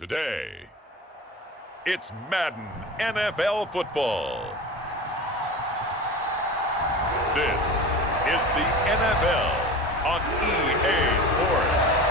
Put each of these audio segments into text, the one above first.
Today, it's Madden NFL football. This is the NFL on EA Sports.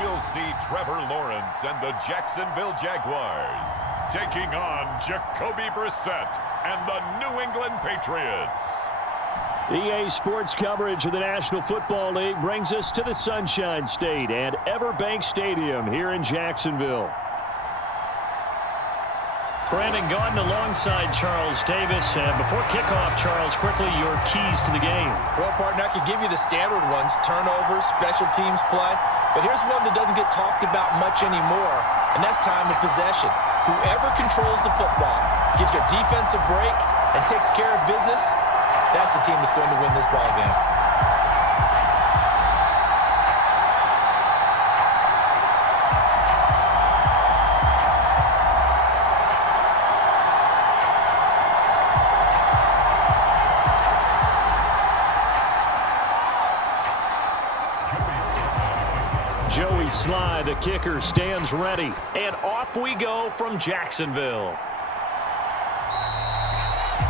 We'll see Trevor Lawrence and the Jacksonville Jaguars taking on Jacoby Brissett and the New England Patriots. EA Sports coverage of the National Football League brings us to the Sunshine State at Everbank Stadium here in Jacksonville. Brandon Gaudin alongside Charles Davis. And before kickoff, Charles, quickly your keys to the game. Well, partner, I could give you the standard ones, turnovers, special teams play. But here's one that doesn't get talked about much anymore, and that's time of possession. Whoever controls the football, gives your defense a break, and takes care of business, that's the team that's going to win this ball game. Joey Sly, the kicker, stands ready. And off we go from Jacksonville.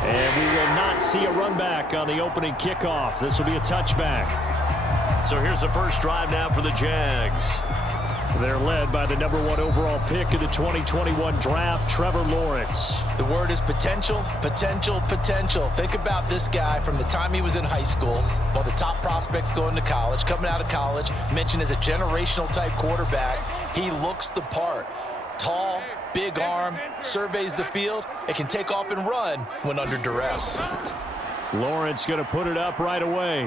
And we will not see a run back on the opening kickoff. This will be a touchback. So here's the first drive now for the Jags. They're led by the #1 overall pick of the 2021 draft, Trevor Lawrence. The word is potential, potential, potential. Think about this guy from the time he was in high school, one of the top prospects going to college, coming out of college, mentioned as a generational type quarterback. He looks the part. Tall, big arm, surveys the field, and can take off and run when under duress. Lawrence going to put it up right away.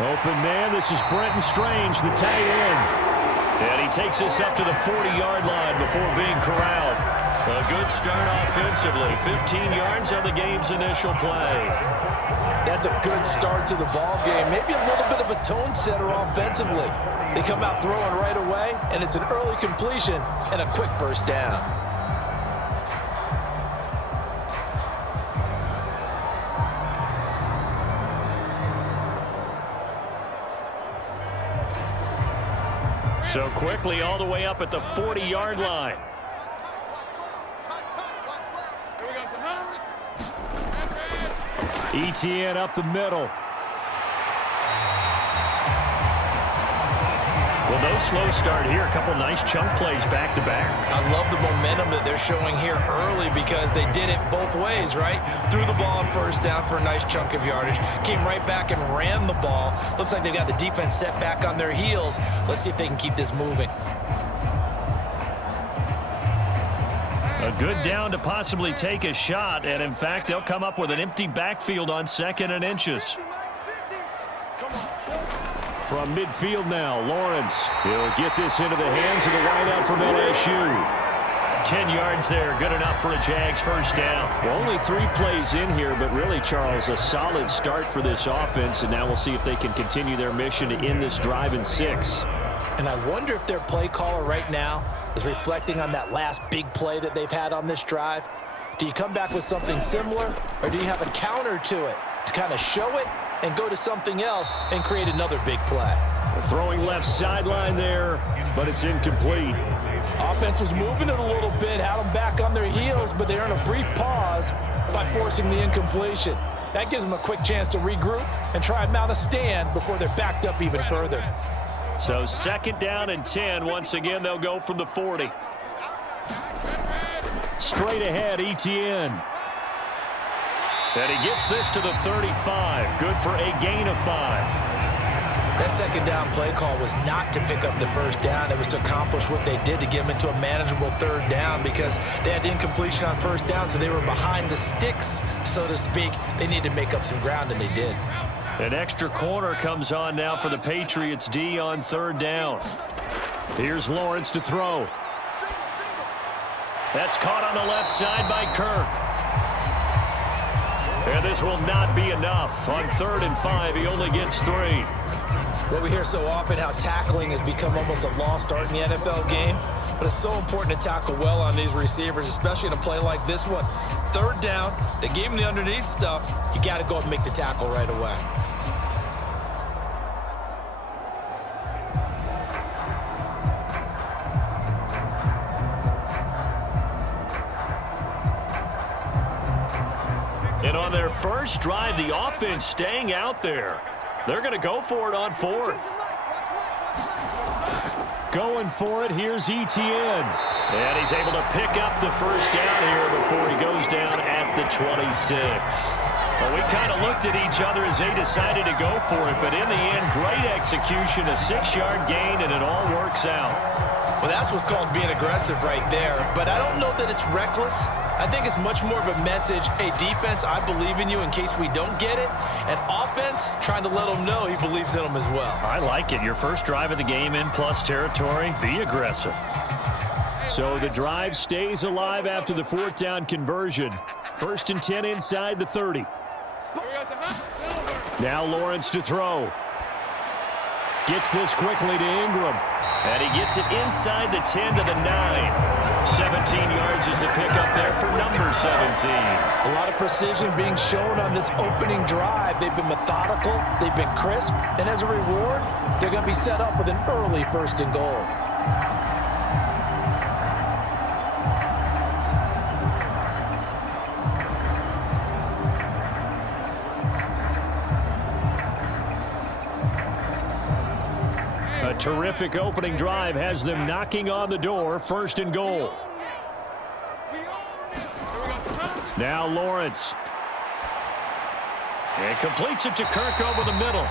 Open man, this is Brenton Strange, the tight end. And he takes us up to the 40-yard line before being corralled. A good start offensively. 15 yards on the game's initial play. That's a good start to the ball game. Maybe a little bit of a tone setter offensively. They come out throwing right away, and it's an early completion and a quick first down. So quickly all the way up at the 40-yard line. ETN up the middle. Well, no slow start here. A couple nice chunk plays back-to-back. I love the momentum that they're showing here early because they did it both ways, right? Threw the ball on first down for a nice chunk of yardage. Came right back and ran the ball. Looks like they've got the defense set back on their heels. Let's see if they can keep this moving. A good down to possibly take a shot, and in fact, they'll come up with an empty backfield on 2nd and inches. From midfield now, Lawrence. He'll get this into the hands of the wideout from LSU. 10 yards there, good enough for a Jags first down. Well, only 3 plays in here, but really, Charles, a solid start for this offense, and now we'll see if they can continue their mission to end this drive in 6. And I wonder if their play caller right now is reflecting on that last big play that they've had on this drive. Do you come back with something similar, or do you have a counter to it to kind of show it and go to something else and create another big play? Throwing left sideline there, but it's incomplete. Offense was moving it a little bit, had them back on their heels, but they earn a brief pause by forcing the incompletion. That gives them a quick chance to regroup and try and mount a stand before they're backed up even further. So 2nd down and 10. Once again, they'll go from the 40. Straight ahead, ETN. And he gets this to the 35. Good for a gain of 5. That 2nd down play call was not to pick up the first down. It was to accomplish what they did to get them into a manageable 3rd down because they had incompletion on first down, so they were behind the sticks, so to speak. They needed to make up some ground, and they did. An extra corner comes on now for the Patriots D on 3rd down. Here's Lawrence to throw. That's caught on the left side by Kirk. And And this will not be enough. On 3rd and 5, he only gets 3. Well, we hear so often how tackling has become almost a lost art in the NFL game, but it's so important to tackle well on these receivers, especially in a play like this one. 3rd down, they gave him the underneath stuff. You got to go and make the tackle right away. And on their first drive, the offense staying out there. They're going to go for it on 4th. Going for it, here's Etienne. And he's able to pick up the first down here before he goes down at the 26. Well, we kind of looked at each other as they decided to go for it, but in the end, great execution, a 6-yard gain, and it all works out. Well, that's what's called being aggressive right there, but I don't know that it's reckless. I think it's much more of a message, hey, defense, I believe in you in case we don't get it, and offense trying to let him know he believes in them as well. I like it. Your first drive of the game in plus territory, be aggressive. So the drive stays alive after the 4th down conversion. 1st and 10 inside the 30. Now Lawrence to throw. Gets this quickly to Ingram. And he gets it inside the 10 to the 9. 17 yards is the pickup there for number 17. A lot of precision being shown on this opening drive. They've been methodical, they've been crisp, and as a reward, they're going to be set up with an early 1st and goal. A terrific opening drive has them knocking on the door. 1st and goal. Now Lawrence. And completes it to Kirk over the middle.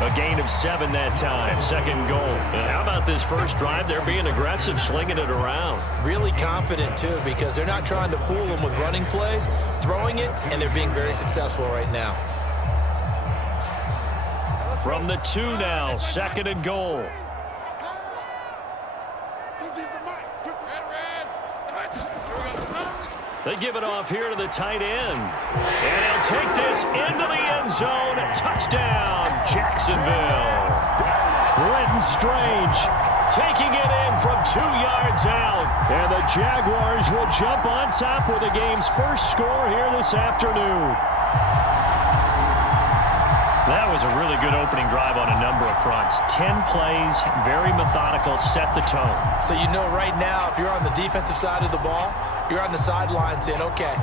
A gain of 7 that time. 2nd goal. And how about this first drive? They're being aggressive, slinging it around. Really confident, too, because they're not trying to fool them with running plays, throwing it, and they're being very successful right now. From the 2 now, 2nd and goal. They give it off here to the tight end. And he'll take this into the end zone. Touchdown, Jacksonville. Brenton Strange taking it in from 2 yards out. And the Jaguars will jump on top with the game's first score here this afternoon. That was a really good opening drive on a number of fronts. 10 plays, very methodical, set the tone. So you know right now, if you're on the defensive side of the ball, you're on the sideline saying, okay,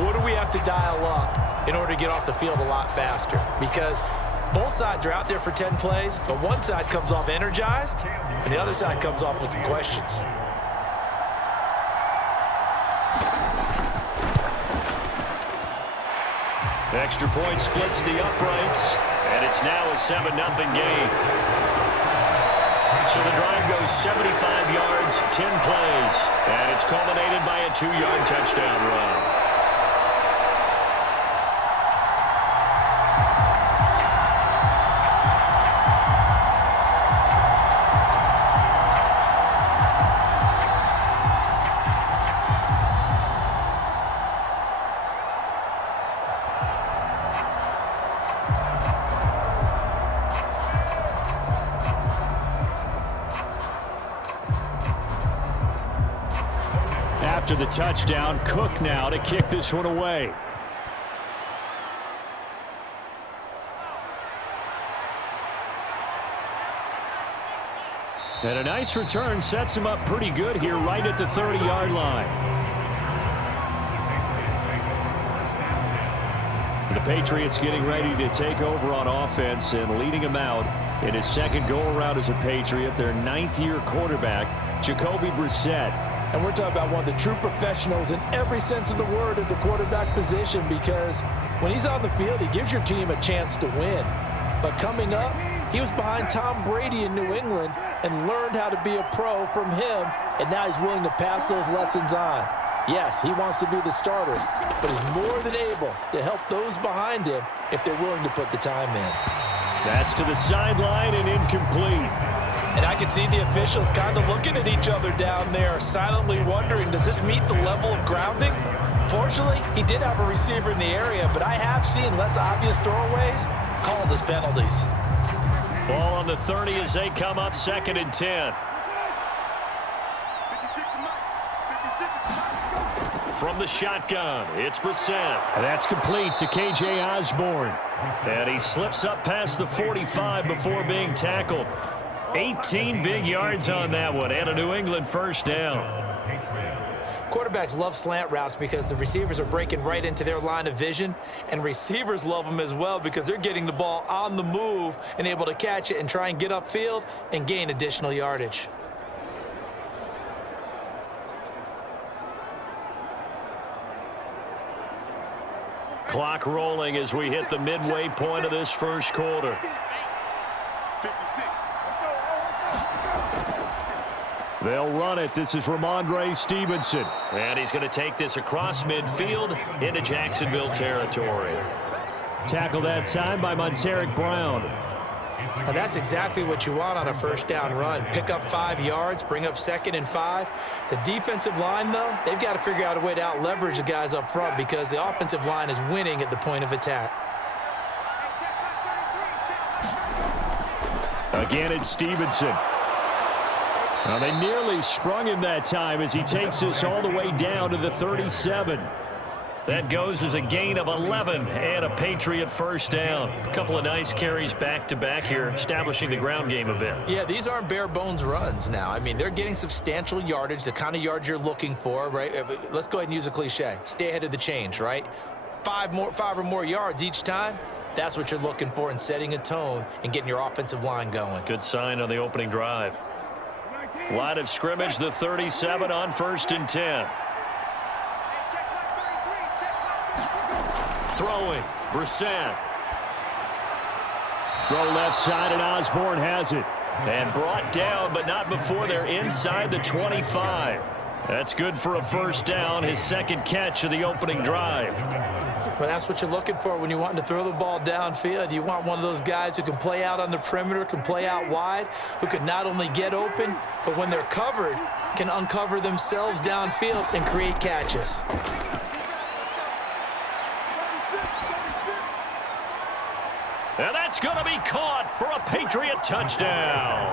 what do we have to dial up in order to get off the field a lot faster? Because both sides are out there for 10 plays, but one side comes off energized, and the other side comes off with some questions. Extra point splits the uprights, and it's now a 7-0 game. So the drive goes 75 yards, 10 plays, and it's culminated by a 2-yard touchdown run. After the touchdown, Cook now to kick this one away. And a nice return sets him up pretty good here right at the 30-yard line. The Patriots getting ready to take over on offense and leading him out in his 2nd go-around as a Patriot, their 9th-year quarterback, Jacoby Brissett. And we're talking about one of the true professionals in every sense of the word at the quarterback position, because when he's on the field, he gives your team a chance to win. But coming up, he was behind Tom Brady in New England and learned how to be a pro from him, and now he's willing to pass those lessons on. Yes, he wants to be the starter, but he's more than able to help those behind him if they're willing to put the time in. That's to the sideline and incomplete. And I can see the officials kind of looking at each other down there, silently wondering, does this meet the level of grounding? Fortunately, he did have a receiver in the area, but I have seen less obvious throwaways called as penalties. Ball on the 30 as they come up 2nd and 10. From the shotgun, it's Brissett. That's complete to K.J. Osborne. And he slips up past the 45 before being tackled. 18 big yards on that one, and a New England first down. Quarterbacks love slant routes because the receivers are breaking right into their line of vision, and receivers love them as well because they're getting the ball on the move and able to catch it and try and get upfield and gain additional yardage. Clock rolling as we hit the midway point of this first quarter. 56. They'll run it. This is Ramondre Stevenson. And he's going to take this across midfield into Jacksonville territory. Tackle that time by Monteric Brown. Now that's exactly what you want on a first down run. Pick up 5 yards, bring up 2nd and 5. The defensive line, though, they've got to figure out a way to out-leverage the guys up front because the offensive line is winning at the point of attack. Again, it's Stevenson. Now, they nearly sprung him that time as he takes this all the way down to the 37. That goes as a gain of 11 and a Patriot first down. A couple of nice carries back-to-back here, establishing the ground game a bit. Yeah, these aren't bare-bones runs now. I mean, they're getting substantial yardage, the kind of yards you're looking for, right? Let's go ahead and use a cliche. Stay ahead of the change, right? 5 or more yards each time. That's what you're looking for in setting a tone and getting your offensive line going. Good sign on the opening drive. Line of scrimmage, the 37 on 1st and 10. Throwing, Brissett. Throw left side, and Osborne has it. And brought down, but not before they're inside the 25. That's good for a first down, his 2nd catch of the opening drive. Well, that's what you're looking for when you want to throw the ball downfield. You want one of those guys who can play out on the perimeter, can play out wide, who can not only get open, but when they're covered, can uncover themselves downfield and create catches. And that's going to be caught for a Patriot touchdown.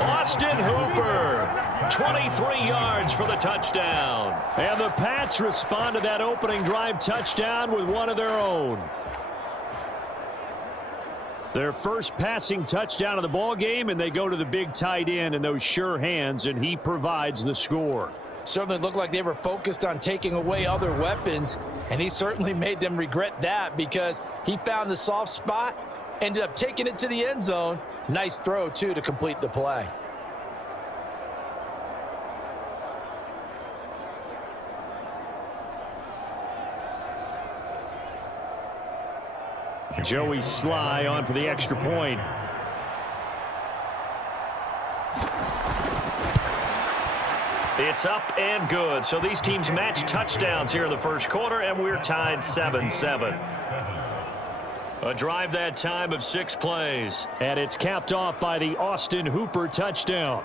Austin Hooper, 23 yards for the touchdown. And the Pats respond to that opening drive touchdown with one of their own. Their first passing touchdown of the ball game, and they go to the big tight end in those sure hands, and he provides the score. Certainly looked like they were focused on taking away other weapons, and he certainly made them regret that because he found the soft spot, ended up taking it to the end zone. Nice throw, too, to complete the play. Joey Sly on for the extra point. It's up and good. So these teams match touchdowns here in the first quarter, and we're tied 7-7. A drive that time of 6 plays. And it's capped off by the Austin Hooper touchdown.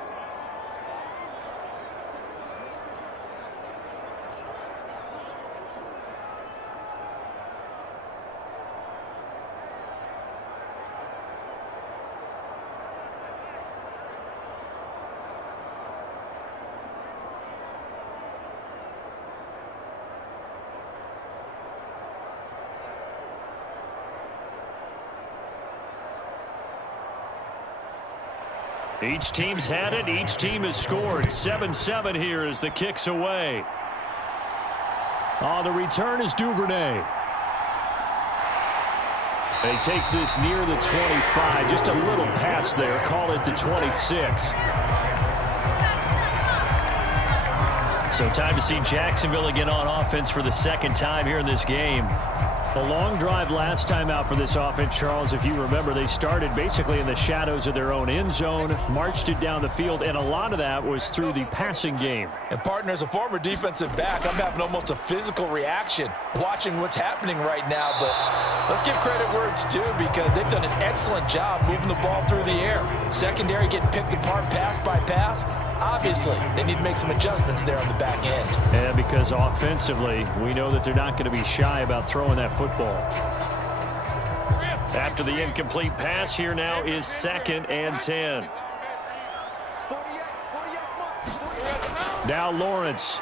Each team's had it. Each team has scored. 7-7 here as the kick's away. On the return is Duvernay. He takes this near the 25. Just a little pass there. Call it the 26. So time to see Jacksonville again on offense for the 2nd time here in this game. A long drive last time out for this offense, Charles. If you remember, they started basically in the shadows of their own end zone, marched it down the field, and a lot of that was through the passing game. And partner, as a former defensive back, I'm having almost a physical reaction watching what's happening right now. But let's give credit where it's due because they've done an excellent job moving the ball through the air. Secondary getting picked apart pass by pass. Obviously, they need to make some adjustments there on the back end. And because offensively, we know that they're not going to be shy about throwing that football. After the incomplete pass, here now is 2nd and 10. Now Lawrence.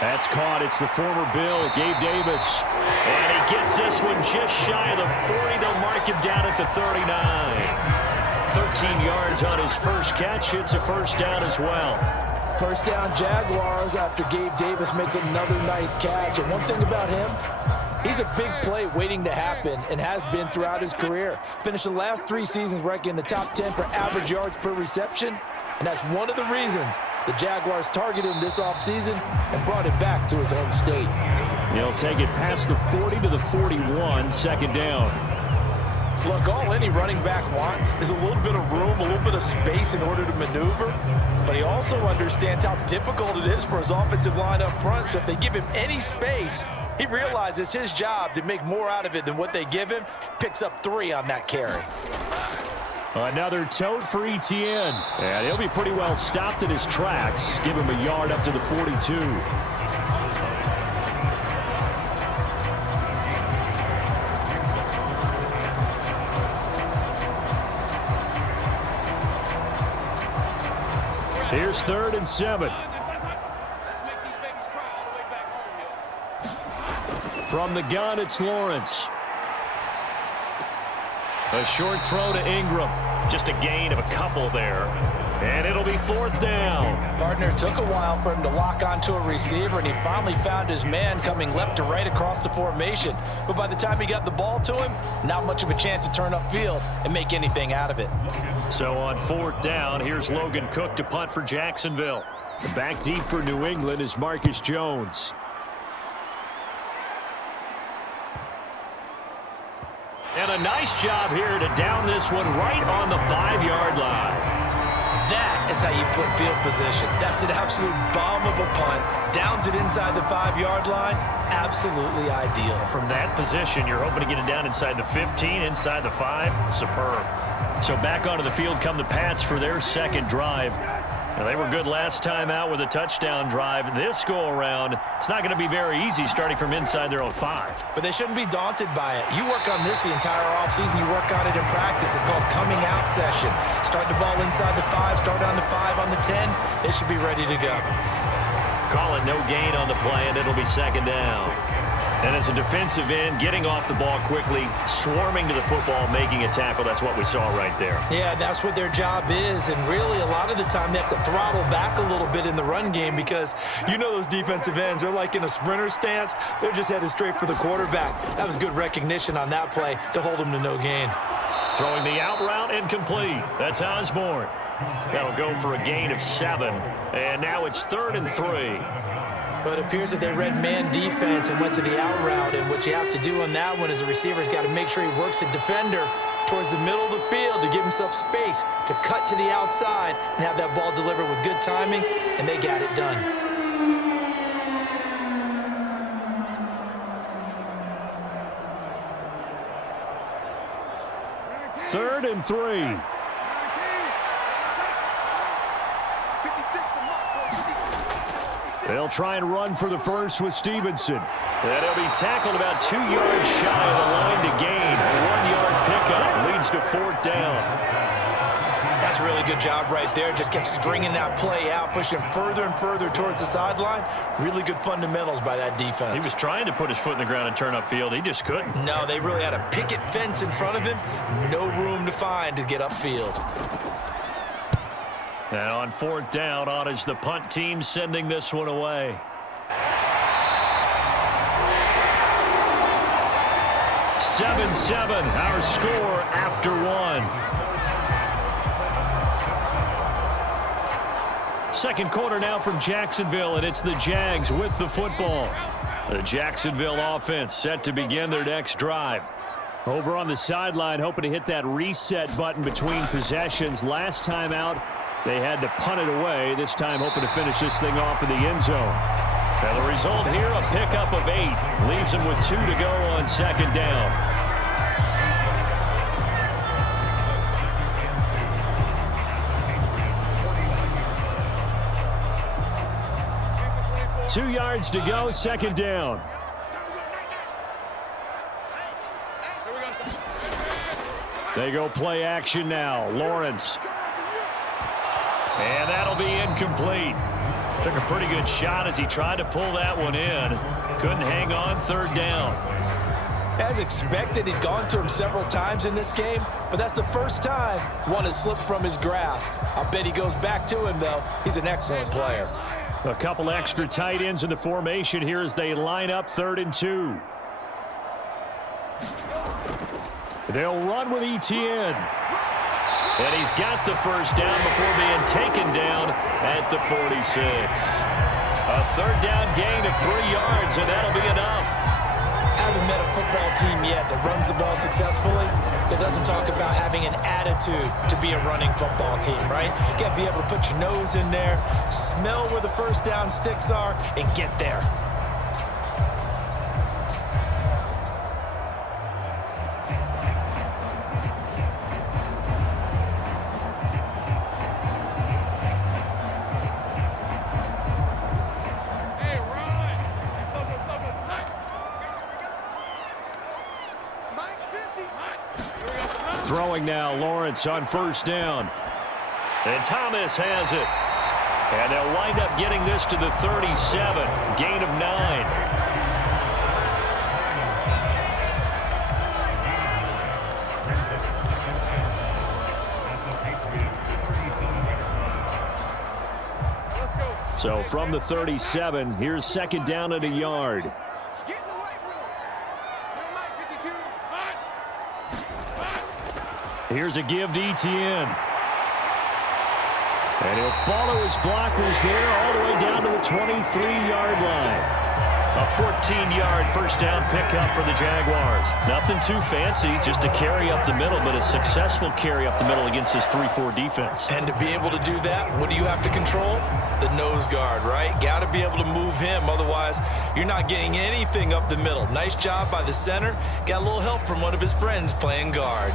That's caught. It's the former Bill, Gabe Davis. And he gets this one just shy of the 40. They'll mark him down at the 39. 13 yards on his first catch. It's a first down as well. First down Jaguars after Gabe Davis makes another nice catch. And one thing about him, he's a big play waiting to happen and has been throughout his career. Finished the last 3 seasons ranking in the top 10 for average yards per reception. And that's one of the reasons the Jaguars targeted him this offseason and brought him back to his home state. He'll take it past the 40 to the 41, second down. Look, all any running back wants is a little bit of room, a little bit of space in order to maneuver. But he also understands how difficult it is for his offensive line up front. So if they give him any space, he realizes his job to make more out of it than what they give him. Picks up 3 on that carry. Another tote for Etienne. And he'll be pretty well stopped in his tracks. Give him a yard up to the 42. Here's 3rd and 7. From the gun, it's Lawrence. A short throw to Ingram. Just a gain of a couple there. And it'll be 4th down. Gardner took a while for him to lock onto a receiver, and he finally found his man coming left to right across the formation. But by the time he got the ball to him, not much of a chance to turn upfield and make anything out of it. So on 4th down, here's Logan Cook to punt for Jacksonville. Back deep for New England is Marcus Jones. And a nice job here to down this one right on the 5-yard line. That is how you flip field position. That's an absolute bomb of a punt. Downs it inside the 5-yard line. Absolutely ideal. From that position, you're hoping to get it down inside the 15, inside the 5. Superb. So back onto the field come the Pats for their second drive. Now, they were good last time out with a touchdown drive. This go-around, it's not going to be very easy starting from inside their own 5. But they shouldn't be daunted by it. You work on this the entire offseason. You work on it in practice. It's called coming out session. Start the ball inside the 5, start on the 5 on the 10. They should be ready to go. Call it no gain on the play, and it'll be 2nd down. And as a defensive end, getting off the ball quickly, swarming to the football, making a tackle, that's what we saw right there. Yeah, that's what their job is. And really, a lot of the time, they have to throttle back a little bit in the run game because you know those defensive ends, they're like in a sprinter stance. They're just headed straight for the quarterback. That was good recognition on that play to hold them to no gain. Throwing the out route incomplete. That's Osborne. That'll go for a gain of 7. And now it's 3rd and 3. But it appears that they read man defense and went to the out route. And what you have to do on that one is the receiver's got to make sure he works the defender towards the middle of the field to give himself space to cut to the outside and have that ball delivered with good timing, and they got it done. Third and 3. They'll try and run for the first with Stevenson. And he'll be tackled about 2 yards shy of the line to gain. A 1-yard pickup leads to 4th down. That's a really good job right there. Just kept stringing that play out, pushing him further and further towards the sideline. Really good fundamentals by that defense. He was trying to put his foot in the ground and turn upfield. He just couldn't. No, they really had a picket fence in front of him. No room to find to get upfield. And on 4th down, on is the punt team sending this one away. (7-7) our score after 1. Second quarter now from Jacksonville, and it's the Jags with the football. The Jacksonville offense set to begin their next drive. Over on the sideline, hoping to hit that reset button between possessions. Last time out, they had to punt it away. This time hoping to finish this thing off in the end zone. And the result here, a pickup of 8. Leaves them with 2 to go on 2nd down. 2 yards to go, second down. They go play action now. Lawrence. And that'll be incomplete. Took a pretty good shot as he tried to pull that one in. Couldn't hang on, third down. As expected, he's gone to him several times in this game, but that's the first time one has slipped from his grasp. I'll bet he goes back to him, though. He's an excellent player. A couple extra tight ends in the formation here as they line up 3rd and 2. They'll run with Etienne. And he's got the first down before being taken down at the 46. A third down gain of 3 yards, and that'll be enough. I haven't met a football team yet that runs the ball successfully that doesn't talk about having an attitude to be a running football team, right? You got to be able to put your nose in there, smell where the first down sticks are, and get there. Throwing now, Lawrence on first down. And Thomas has it. And they'll wind up getting this to the 37. Gain of 9. So from the 37, here's second down at a yard. Here's a give to Etienne. And he'll follow his blockers there all the way down to the 23-yard line. A 14-yard first down pickup for the Jaguars. Nothing too fancy, just a carry up the middle, but a successful carry up the middle against this 3-4 defense. And to be able to do that, what do you have to control? The nose guard, right? Got to be able to move him, otherwise you're not getting anything up the middle. Nice job by the center. Got a little help from one of his friends playing guard.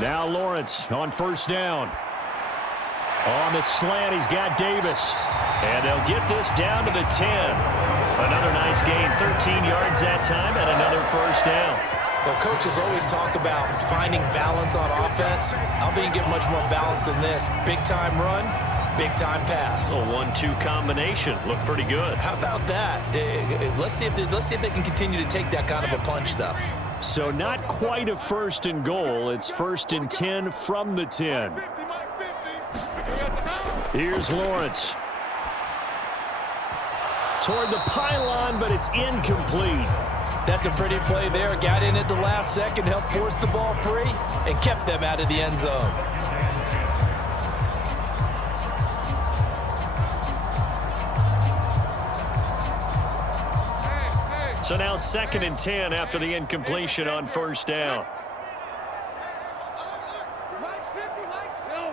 Now Lawrence on first down. On the slant, he's got Davis. And they'll get this down to the 10. Another nice gain, 13 yards that time, and another first down. Well, coaches always talk about finding balance on offense. I don't think you get much more balance than this. Big-time run, big-time pass. A 1-2 combination. Looked pretty good. How about that? Let's see if they can continue to take that kind of a punch, though. So not quite a first and goal. It's 1st and 10 from the 10. Here's Lawrence. Toward the pylon, but it's incomplete. That's a pretty play there. Got in at the last second, helped force the ball free, and kept them out of the end zone. So now 2nd and 10 after the incompletion on first down.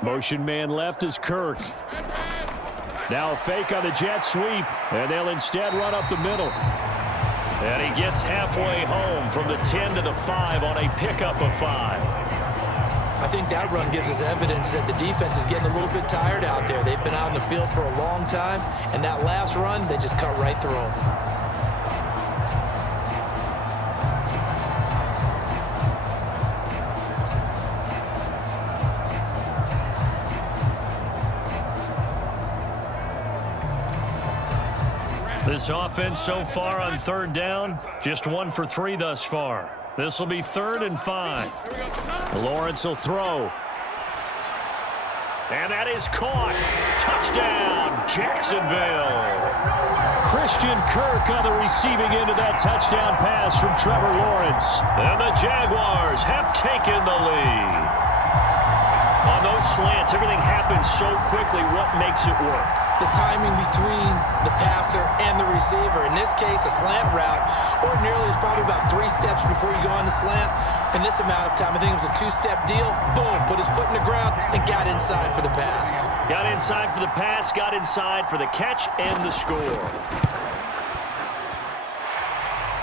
Motion man left is Kirk. Now a fake on the jet sweep, and they'll instead run up the middle. And he gets halfway home from the 10 to the 5 on a pickup of 5. I think that run gives us evidence that the defense is getting a little bit tired out there. They've been out in the field for a long time, and that last run, they just cut right through them. This offense so far on third down, just 1 for 3 thus far. This will be 3rd and 5. Lawrence will throw. And that is caught. Touchdown, Jacksonville. Christian Kirk on the receiving end of that touchdown pass from Trevor Lawrence. And the Jaguars have taken the lead. On those slants, everything happens so quickly. What makes it work? The timing between the passer and the receiver. In this case, a slant route ordinarily is probably about 3 steps before you go on the slant. In this amount of time, I think it was a 2-step deal. Boom, put his foot in the ground and got inside for the pass. Got inside for the pass, got inside for the catch and the score.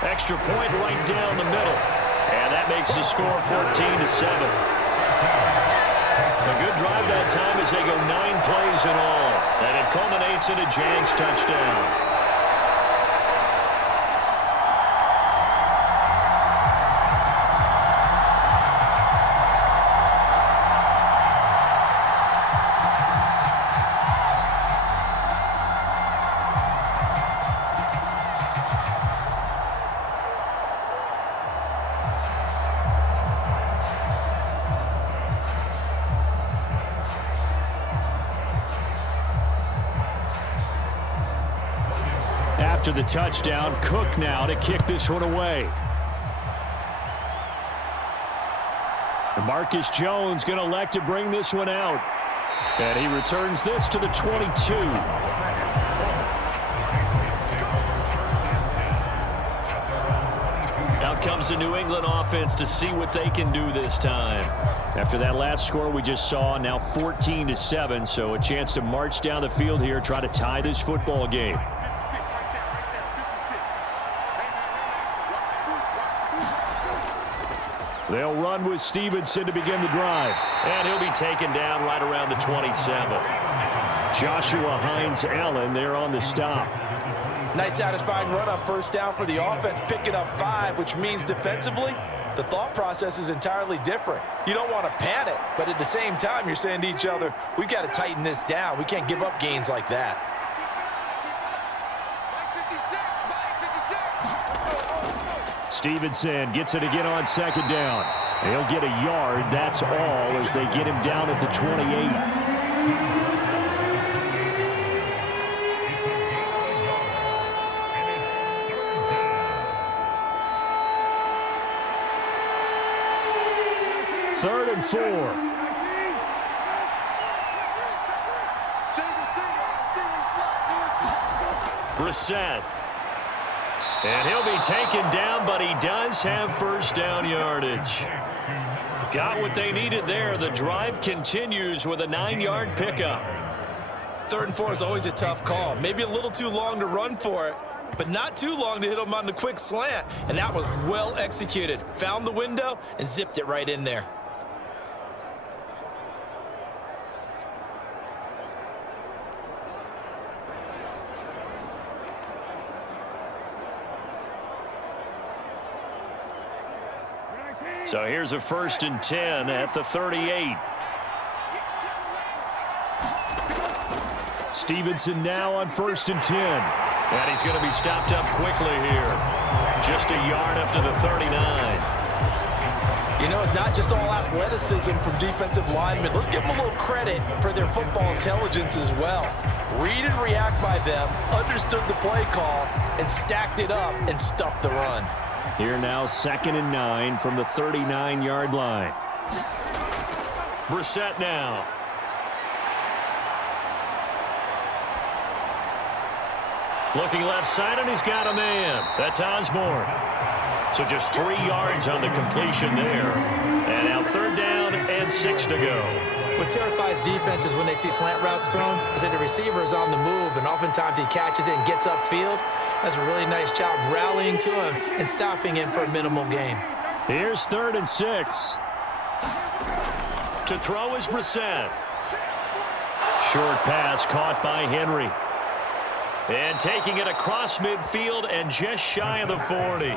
Extra point right down the middle. And that makes the score 14-7. A good drive that time as they go 9 plays in all. And it culminates in a Jags touchdown. After the touchdown, Cook now to kick this one away. And Marcus Jones going to elect to bring this one out. And he returns this to the 22. Out comes the New England offense to see what they can do this time. After that last score we just saw, now 14-7, so a chance to march down the field here, try to tie this football game. They'll run with Stevenson to begin the drive. And he'll be taken down right around the 27. Joshua Hines-Allen there on the stop. Nice satisfying run up first down for the offense, picking up 5, which means defensively, the thought process is entirely different. You don't want to panic, but at the same time, you're saying to each other, we've got to tighten this down. We can't give up gains like that. Stevenson gets it again on second down. He'll get a yard, that's all, as they get him down at the 28. Third and 4. Brissett. And he'll be taken down, but he does have first down yardage. Got what they needed there. The drive continues with a 9-yard pickup. 3rd and 4 is always a tough call. Maybe a little too long to run for it, but not too long to hit him on the quick slant. And that was well executed. Found the window and zipped it right in there. So here's a 1st and 10 at the 38. Stevenson now on 1st and 10. And he's going to be stopped up quickly here. Just a yard up to the 39. You know, it's not just all athleticism from defensive linemen. Let's give them a little credit for their football intelligence as well. Read and react by them, understood the play call, and stacked it up and stuffed the run. Here now 2nd and 9 from the 39-yard line. Brissett now. Looking left side, and he's got a man. That's Osborne. So just 3 yards on the completion there. And now 3rd down and 6 to go. What terrifies defenses when they see slant routes thrown is that the receiver is on the move, and oftentimes he catches it and gets upfield. That's a really nice job rallying to him and stopping him for a minimal gain. Here's 3rd and 6. To throw is Brissett. Short pass caught by Henry. And taking it across midfield and just shy of the 40.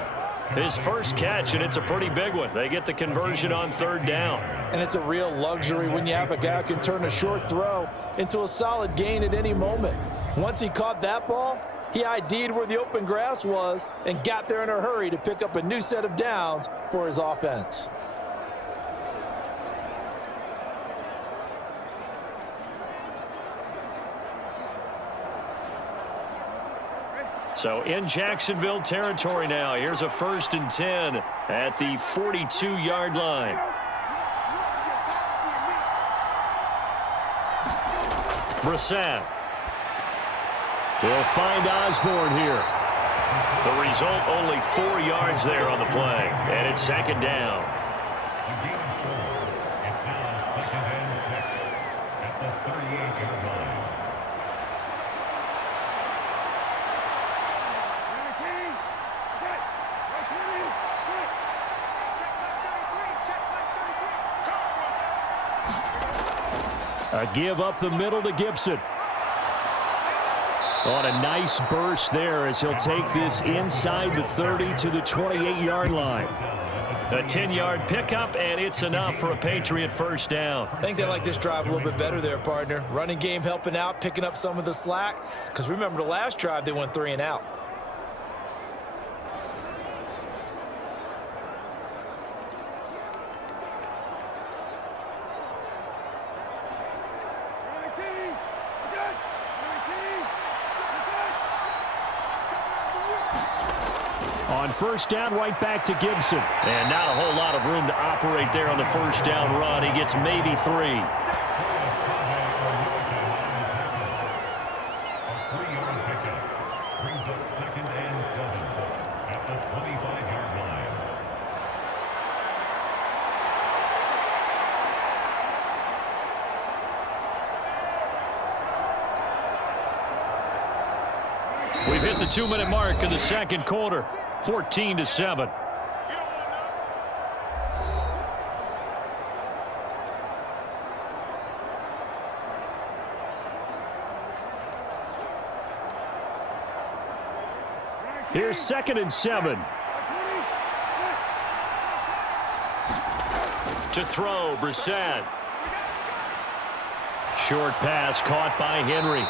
His first catch, and it's a pretty big one. They get the conversion on 3rd down. And it's a real luxury when you have a guy who can turn a short throw into a solid gain at any moment. Once he caught that ball, he ID'd where the open grass was and got there in a hurry to pick up a new set of downs for his offense. So in Jacksonville territory now. Here's a 1st and 10 at the 42-yard line. Brissett. They'll find Osborne here. The result, only 4 yards there on the play. And it's 2nd down. A give up the middle to Gibson. On a nice burst there as he'll take this inside the 30 to the 28-yard line. A 10-yard pickup, and it's enough for a Patriot first down. I think they like this drive a little bit better there, partner. Running game helping out, picking up some of the slack. Because remember the last drive, they went 3 and out. On first down, right back to Gibson. And not a whole lot of room to operate there on the first down run. He gets maybe 3. We've hit the 2-minute mark in the second quarter. 14-7. Here's 2nd and 7. To throw, Brissett. Short pass caught by Henry.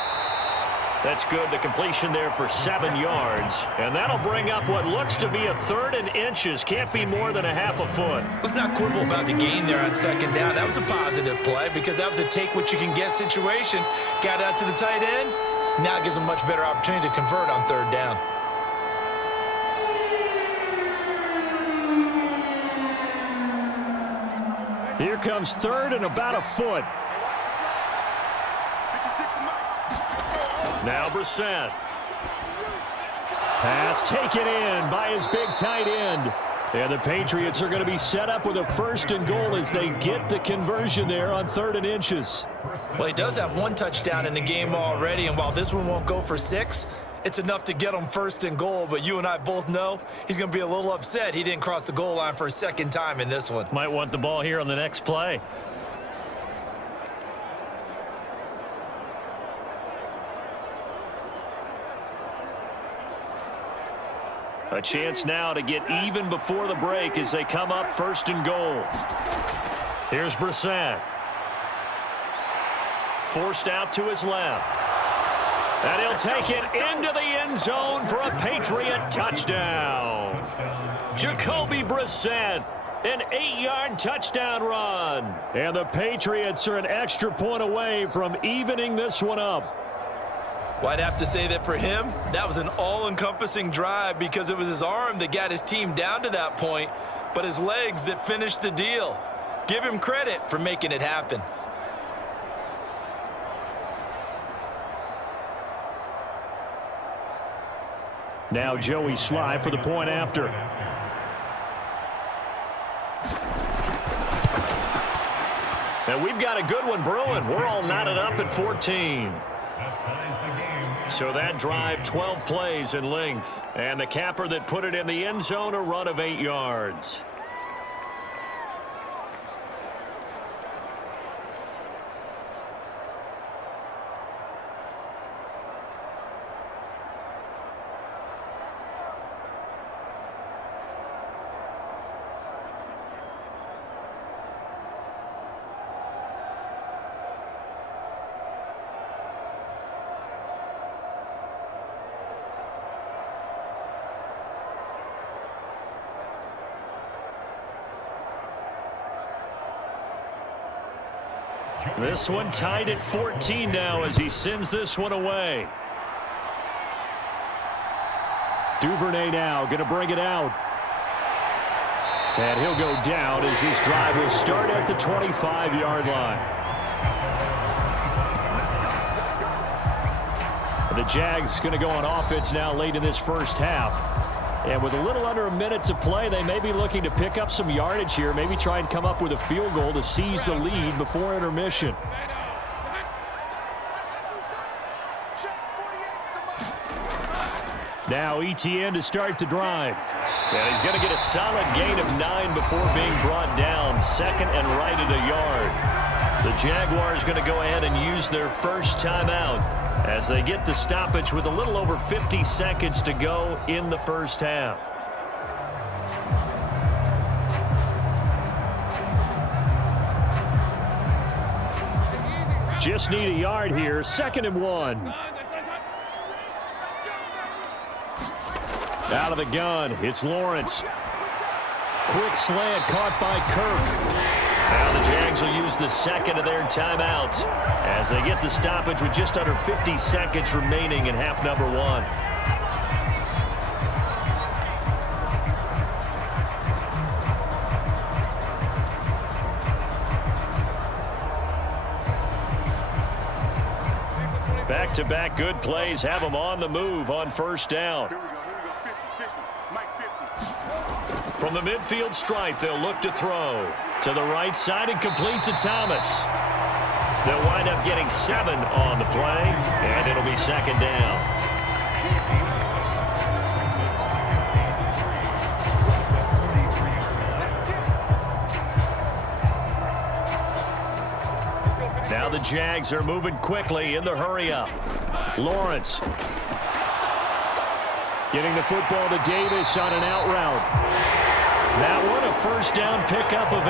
That's good. The completion there for 7 yards. And that'll bring up what looks to be a 3rd and inches. Can't be more than a half a foot. Let's not quibble about the gain there on 2nd down. That was a positive play because that was a take-what-you-can-get situation. Got out to the tight end. Now it gives them a much better opportunity to convert on 3rd down. Here comes 3rd and about a foot. Now Brissett. Pass taken in by his big tight end. And the Patriots are going to be set up with a 1st and goal as they get the conversion there on 3rd and inches. Well, he does have 1 touchdown in the game already, and while this one won't go for 6, it's enough to get him 1st and goal. But you and I both know he's going to be a little upset he didn't cross the goal line for a 2nd time in this one. Might want the ball here on the next play. A chance now to get even before the break as they come up 1st and goal. Here's Brissett. Forced out to his left. And he'll take it into the end zone for a Patriot touchdown. Jacoby Brissett, an 8-yard touchdown run. And the Patriots are an extra point away from evening this one up. Well, I'd have to say that for him, that was an all-encompassing drive because it was his arm that got his team down to that point, but his legs that finished the deal. Give him credit for making it happen. Now Joey Sly for the point after. And we've got a good one brewing. We're all knotted up at 14. So that drive, 12 plays in length. And the capper that put it in the end zone, a run of 8 yards. This one tied at 14 now as he sends this one away. Duvernay now going to bring it out. And he'll go down as this drive will start at the 25-yard line. The Jags going to go on offense now late in this first half. And with a little under a minute to play, they may be looking to pick up some yardage here, maybe try and come up with a field goal to seize the lead before intermission. Now ETN to start the drive. And he's going to get a solid gain of 9 before being brought down. 2nd and right at a yard. The Jaguars going to go ahead and use their first timeout as they get the stoppage with a little over 50 seconds to go in the first half. Just need a yard here. 2nd and 1. Out of the gun, it's Lawrence. Quick slant caught by Kirk. Now the Jags will use the second of their timeouts as they get the stoppage with just under 50 seconds remaining in half number 1. Back-to-back good plays have them on the move on first down. From the midfield stripe, they'll look to throw. To the right side and complete to Thomas. They'll wind up getting 7 on the play, and it'll be 2nd down. Now the Jags are moving quickly in the hurry-up. Lawrence getting the football to Davis on an out route. That one a first down pickup of 8.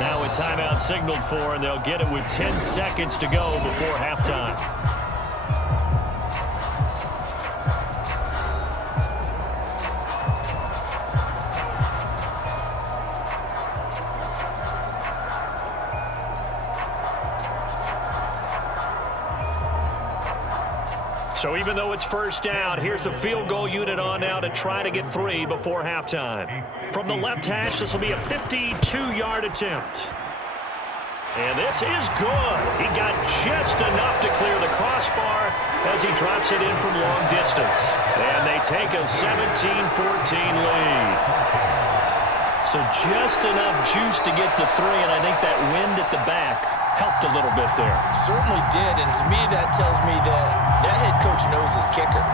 Now a timeout signaled for, and they'll get it with 10 seconds to go before halftime. So even though it's first down, here's the field goal unit on now to try to get 3 before halftime. From the left hash, this will be a 52-yard attempt. And this is good. He got just enough to clear the crossbar as he drops it in from long distance. And they take a 17-14 lead. So just enough juice to get the 3, and I think that wind at the back helped a little bit there. Certainly did, and to me that tells me that head coach knows his kicker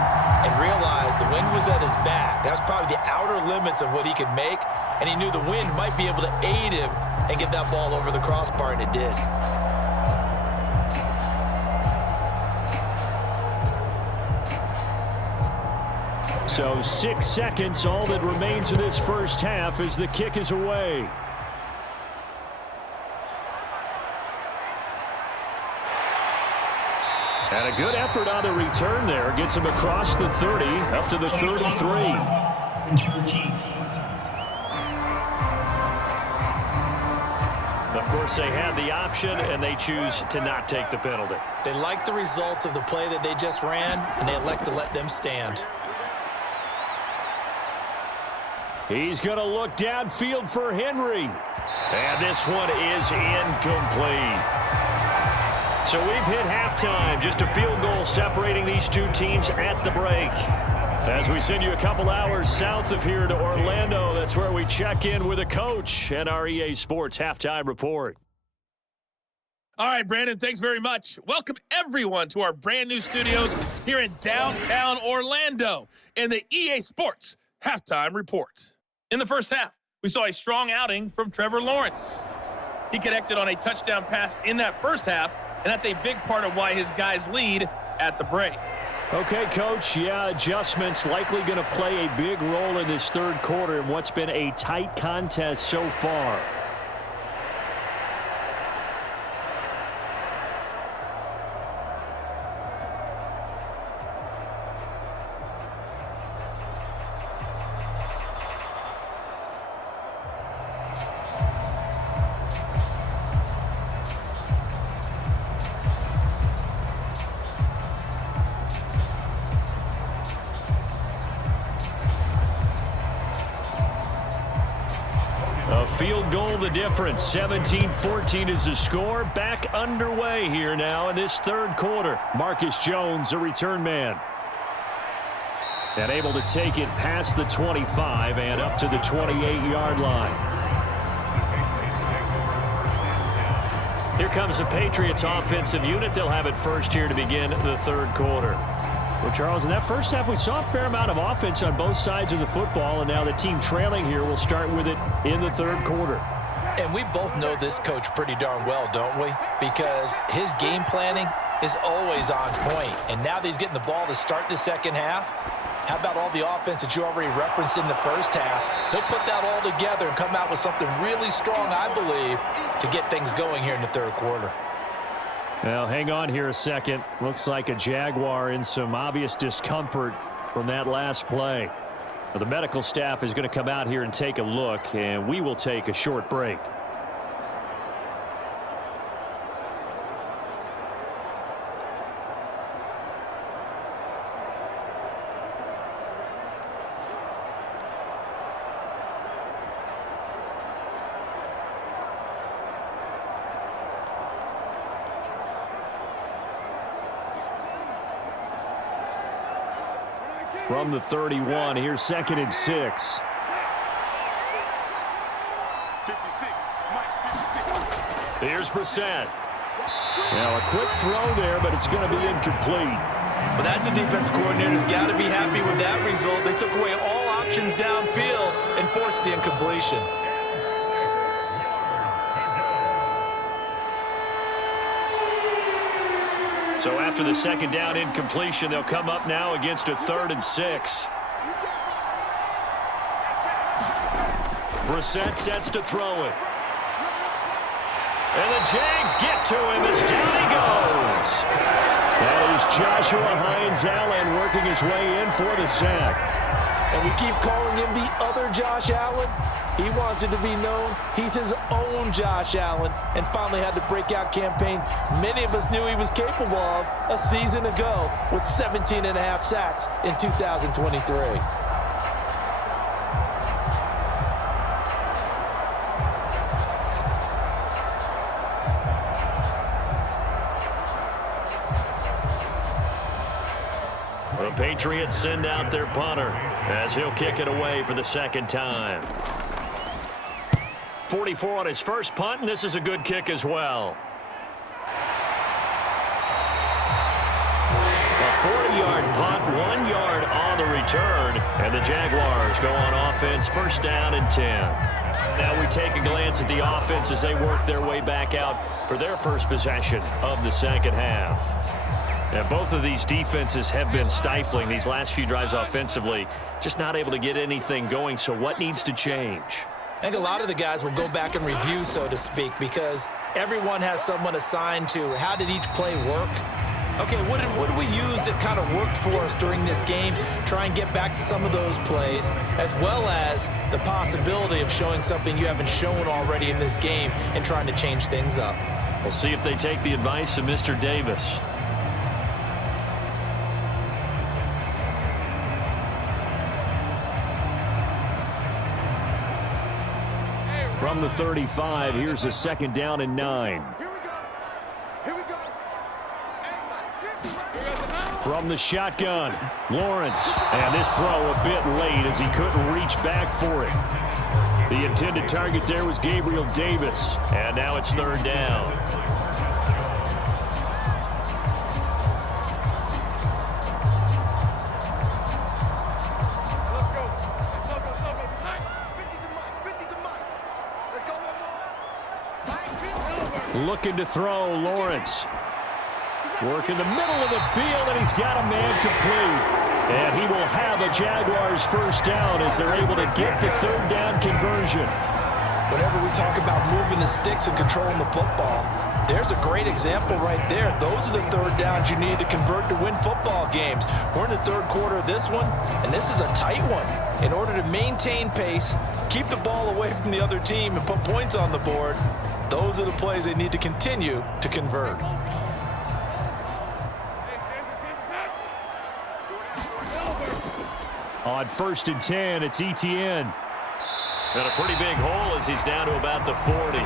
and realized the wind was at his back. That's probably the outer limits of what he could make, and he knew the wind might be able to aid him and get that ball over the crossbar, and it did. So 6 seconds, all that remains of this first half as the kick is away. And a good effort on the return there. Gets him across the 30, up to the 33. Of course, they had the option, and they choose to not take the penalty. They like the results of the play that they just ran, and they elect to let them stand. He's going to look downfield for Henry. And this one is incomplete. So we've hit halftime. Just a field goal separating these two teams at the break. As we send you a couple hours south of here to Orlando, that's where we check in with a coach and our EA Sports Halftime Report. All right, Brandon, thanks very much. Welcome, everyone, to our brand new studios here in downtown Orlando in the EA Sports Halftime Report. In the first half, we saw a strong outing from Trevor Lawrence. He connected on a touchdown pass in that first half, and that's a big part of why his guys lead at the break. Okay, Coach, yeah, adjustments likely going to play a big role in this third quarter in what's been a tight contest so far. A field goal the difference. 17-14 is the score. Back underway here now in this third quarter. Marcus Jones, a return man. And able to take it past the 25 and up to the 28-yard line. Here comes the Patriots offensive unit. They'll have it first here to begin the third quarter. Well, Charles, in that first half, we saw a fair amount of offense on both sides of the football, and now the team trailing here will start with it in the third quarter. And we both know this coach pretty darn well, don't we? Because his game planning is always on point. And now that he's getting the ball to start the second half, how about all the offense that you already referenced in the first half? He'll put that all together and come out with something really strong, I believe, to get things going here in the third quarter. Now, hang on here a second. Looks like a Jaguar in some obvious discomfort from that last play. Well, the medical staff is going to come out here and take a look, and we will take a short break. From the 31, here's 2nd and 6. 56. Here's Brissett. Now a quick throw there, but it's going to be incomplete. Well, that's a defense coordinator's got to be happy with that result. They took away all options downfield and forced the incompletion. So after the second down incompletion, they'll come up now against a 3rd and 6. Brissett sets to throw it. And the Jags get to him as down he goes. That is Joshua Hines-Allen working his way in for the sack. And we keep calling him the other Josh Allen. He wants it to be known he's his own Josh Allen, and finally had the breakout campaign many of us knew he was capable of a season ago with 17.5 sacks in 2023. The Patriots send out their punter as he'll kick it away for the second time. 44 on his first punt, and this is a good kick as well. A 40-yard punt, 1 yard on the return, and the Jaguars go on offense, first down and 10. Now we take a glance at the offense as they work their way back out for their first possession of the second half. And both of these defenses have been stifling these last few drives offensively, just not able to get anything going. So what needs to change? I think a lot of the guys will go back and review, so to speak, because everyone has someone assigned to how did each play work. Okay, what did we use that kind of worked for us during this game? Try and get back to some of those plays, as well as the possibility of showing something you haven't shown already in this game and trying to change things up. We'll see if they take the advice of Mr. Davis. From the 35, here's a 2nd down and 9. From the shotgun, Lawrence. And this throw a bit late as he couldn't reach back for it. The intended target there was Gabriel Davis. And now it's 3rd down. Looking to throw, Lawrence. Work in the middle of the field, and he's got a man complete. And he will have a Jaguars first down as they're able to get the 3rd down conversion. Whenever we talk about moving the sticks and controlling the football, there's a great example right there. Those are the 3rd downs you need to convert to win football games. We're in the 3rd quarter of this one, and this is a tight one. In order to maintain pace, keep the ball away from the other team, and put points on the board, those are the plays they need to continue to convert. On 1st and 10, it's Etienne. And a pretty big hole as he's down to about the 40.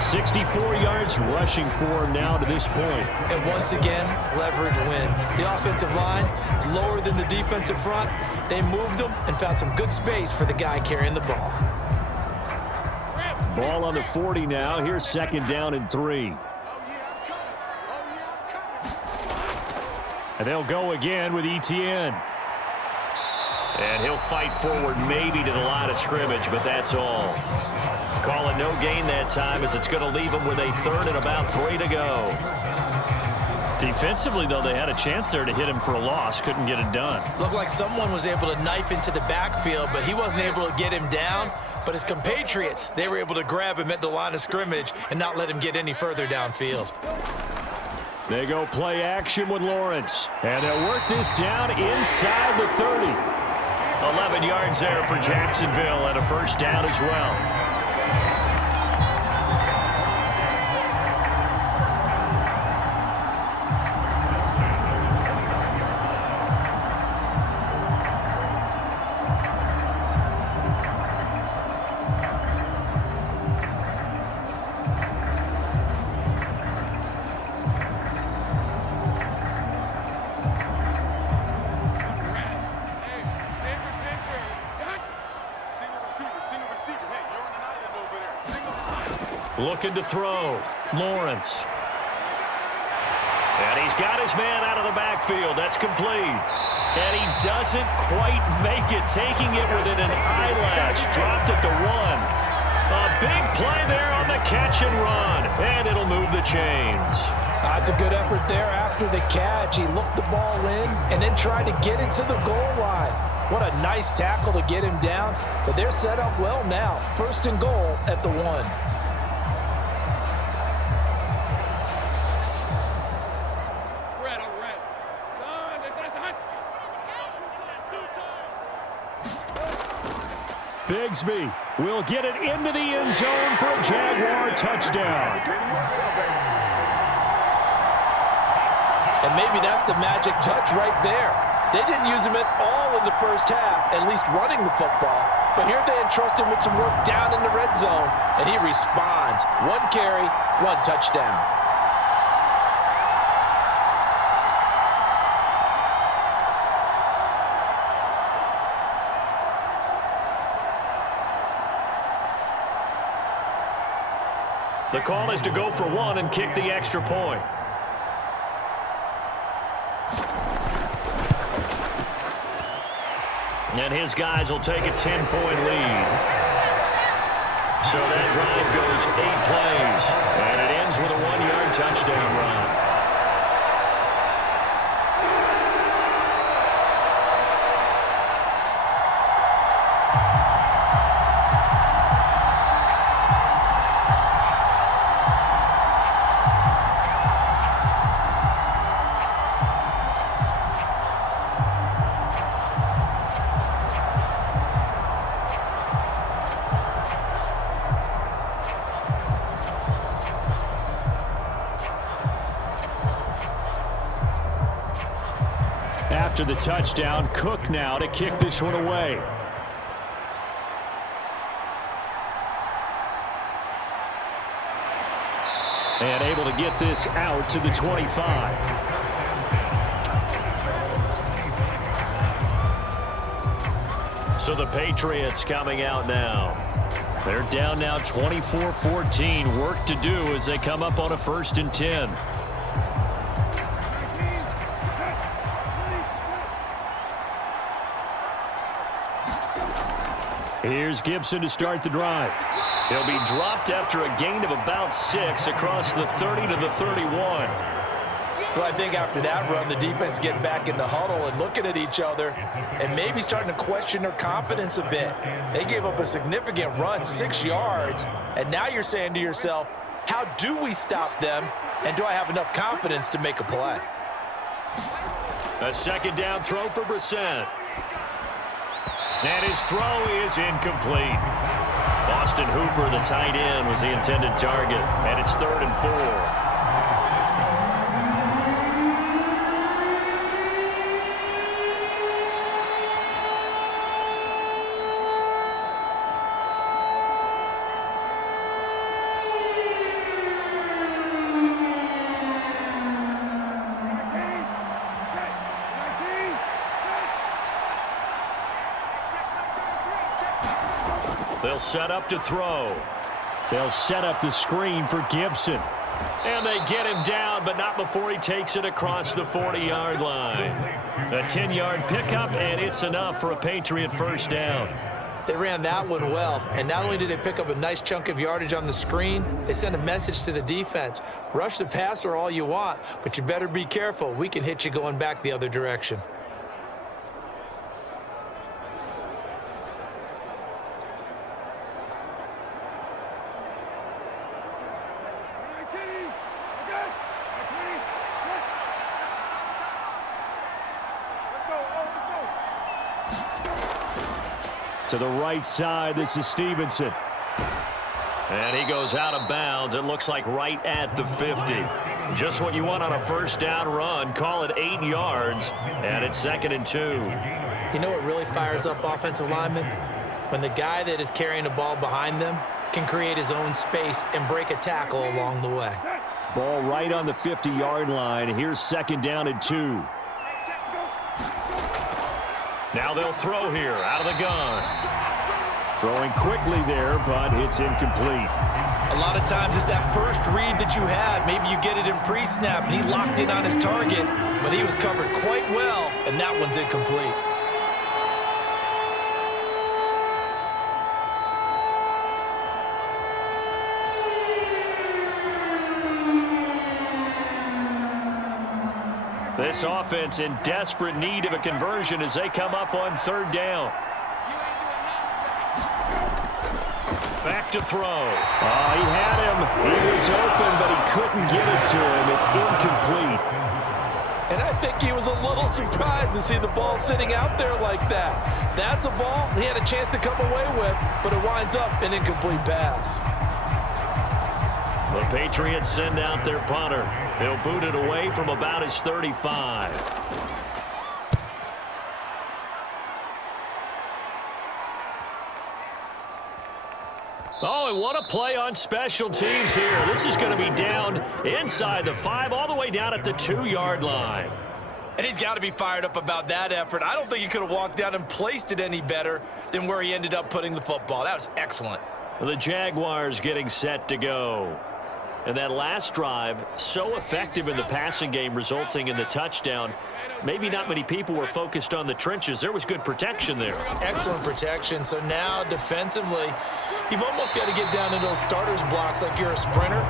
64 yards rushing for him now to this point. And once again, leverage wins. The offensive line, lower than the defensive front. They moved them and found some good space for the guy carrying the ball. Ball on the 40 now. Here's 2nd down and 3. And they'll go again with ETN. And he'll fight forward maybe to the line of scrimmage, but that's all. Call it no gain that time as it's going to leave them with a 3rd and about 3 to go. Defensively, though, they had a chance there to hit him for a loss. Couldn't get it done. Looked like someone was able to knife into the backfield, but he wasn't able to get him down. But his compatriots, they were able to grab him at the line of scrimmage and not let him get any further downfield. They go play action with Lawrence. And they'll work this down inside the 30. 11 yards there for Jacksonville and a 1st down as well. Looking to throw. Lawrence. And he's got his man out of the backfield. That's complete. And he doesn't quite make it, taking it within an eyelash. Dropped at the 1. A big play there on the catch and run. And it'll move the chains. That's a good effort there after the catch. He looked the ball in and then tried to get it to the goal line. What a nice tackle to get him down. But they're set up well now. 1st and goal at the 1. Bigsby will get it into the end zone for a Jaguar touchdown. And maybe that's the magic touch right there. They didn't use him at all in the 1st half, at least running the football. But here they entrust him with some work down in the red zone, and he responds. 1 carry, 1 touchdown. The call is to go for 1 and kick the extra point. And his guys will take a 10-point lead. So that drive goes 8 plays. And it ends with a 1-yard touchdown run. After the touchdown, Cook now to kick this one away. And able to get this out to the 25. So the Patriots coming out now. They're down now 24-14. Work to do as they come up on a 1st and 10. Here's Gibson to start the drive. He'll be dropped after a gain of about 6 across the 30 to the 31. Well, I think after that run, the defense is getting back in the huddle and looking at each other and maybe starting to question their confidence a bit. They gave up a significant run, 6 yards, and now you're saying to yourself, how do we stop them, and do I have enough confidence to make a play? A 2nd down throw for Brissett. And his throw is incomplete. Austin Hooper, the tight end, was the intended target. And it's 3rd and 4. They'll set up to throw. They'll set up the screen for Gibson. And they get him down, but not before he takes it across the 40-yard line. A 10-yard pickup, and it's enough for a Patriot first down. They ran that one well, and not only did they pick up a nice chunk of yardage on the screen, they sent a message to the defense. Rush the passer all you want, but you better be careful. We can hit you going back the other direction. To the right side, this is Stevenson. And he goes out of bounds. It looks like right at the 50. Just what you want on a first down run. Call it 8 yards, and it's 2nd and 2. You know what really fires up offensive linemen? When the guy that is carrying the ball behind them can create his own space and break a tackle along the way. Ball right on the 50-yard line. Here's 2nd down and 2. Now they'll throw here out of the gun. Throwing quickly there, but it's incomplete. A lot of times it's that first read that you had. Maybe you get it in pre-snap, and he locked in on his target, but he was covered quite well, and that one's incomplete. This offense in desperate need of a conversion as they come up on 3rd down. Back to throw. Oh, he had him. He was open, but he couldn't get it to him. It's incomplete. And I think he was a little surprised to see the ball sitting out there like that. That's a ball he had a chance to come away with, but it winds up an incomplete pass. The Patriots send out their punter. He'll boot it away from about his 35. Oh, and what a play on special teams here. This is going to be down inside the 5, all the way down at the 2-yard line. And he's got to be fired up about that effort. I don't think he could have walked down and placed it any better than where he ended up putting the football. That was excellent. The Jaguars getting set to go. And that last drive, so effective in the passing game, resulting in the touchdown. Maybe not many people were focused on the trenches. There was good protection there. Excellent protection. So now defensively, you've almost got to get down into those starters blocks like you're a sprinter.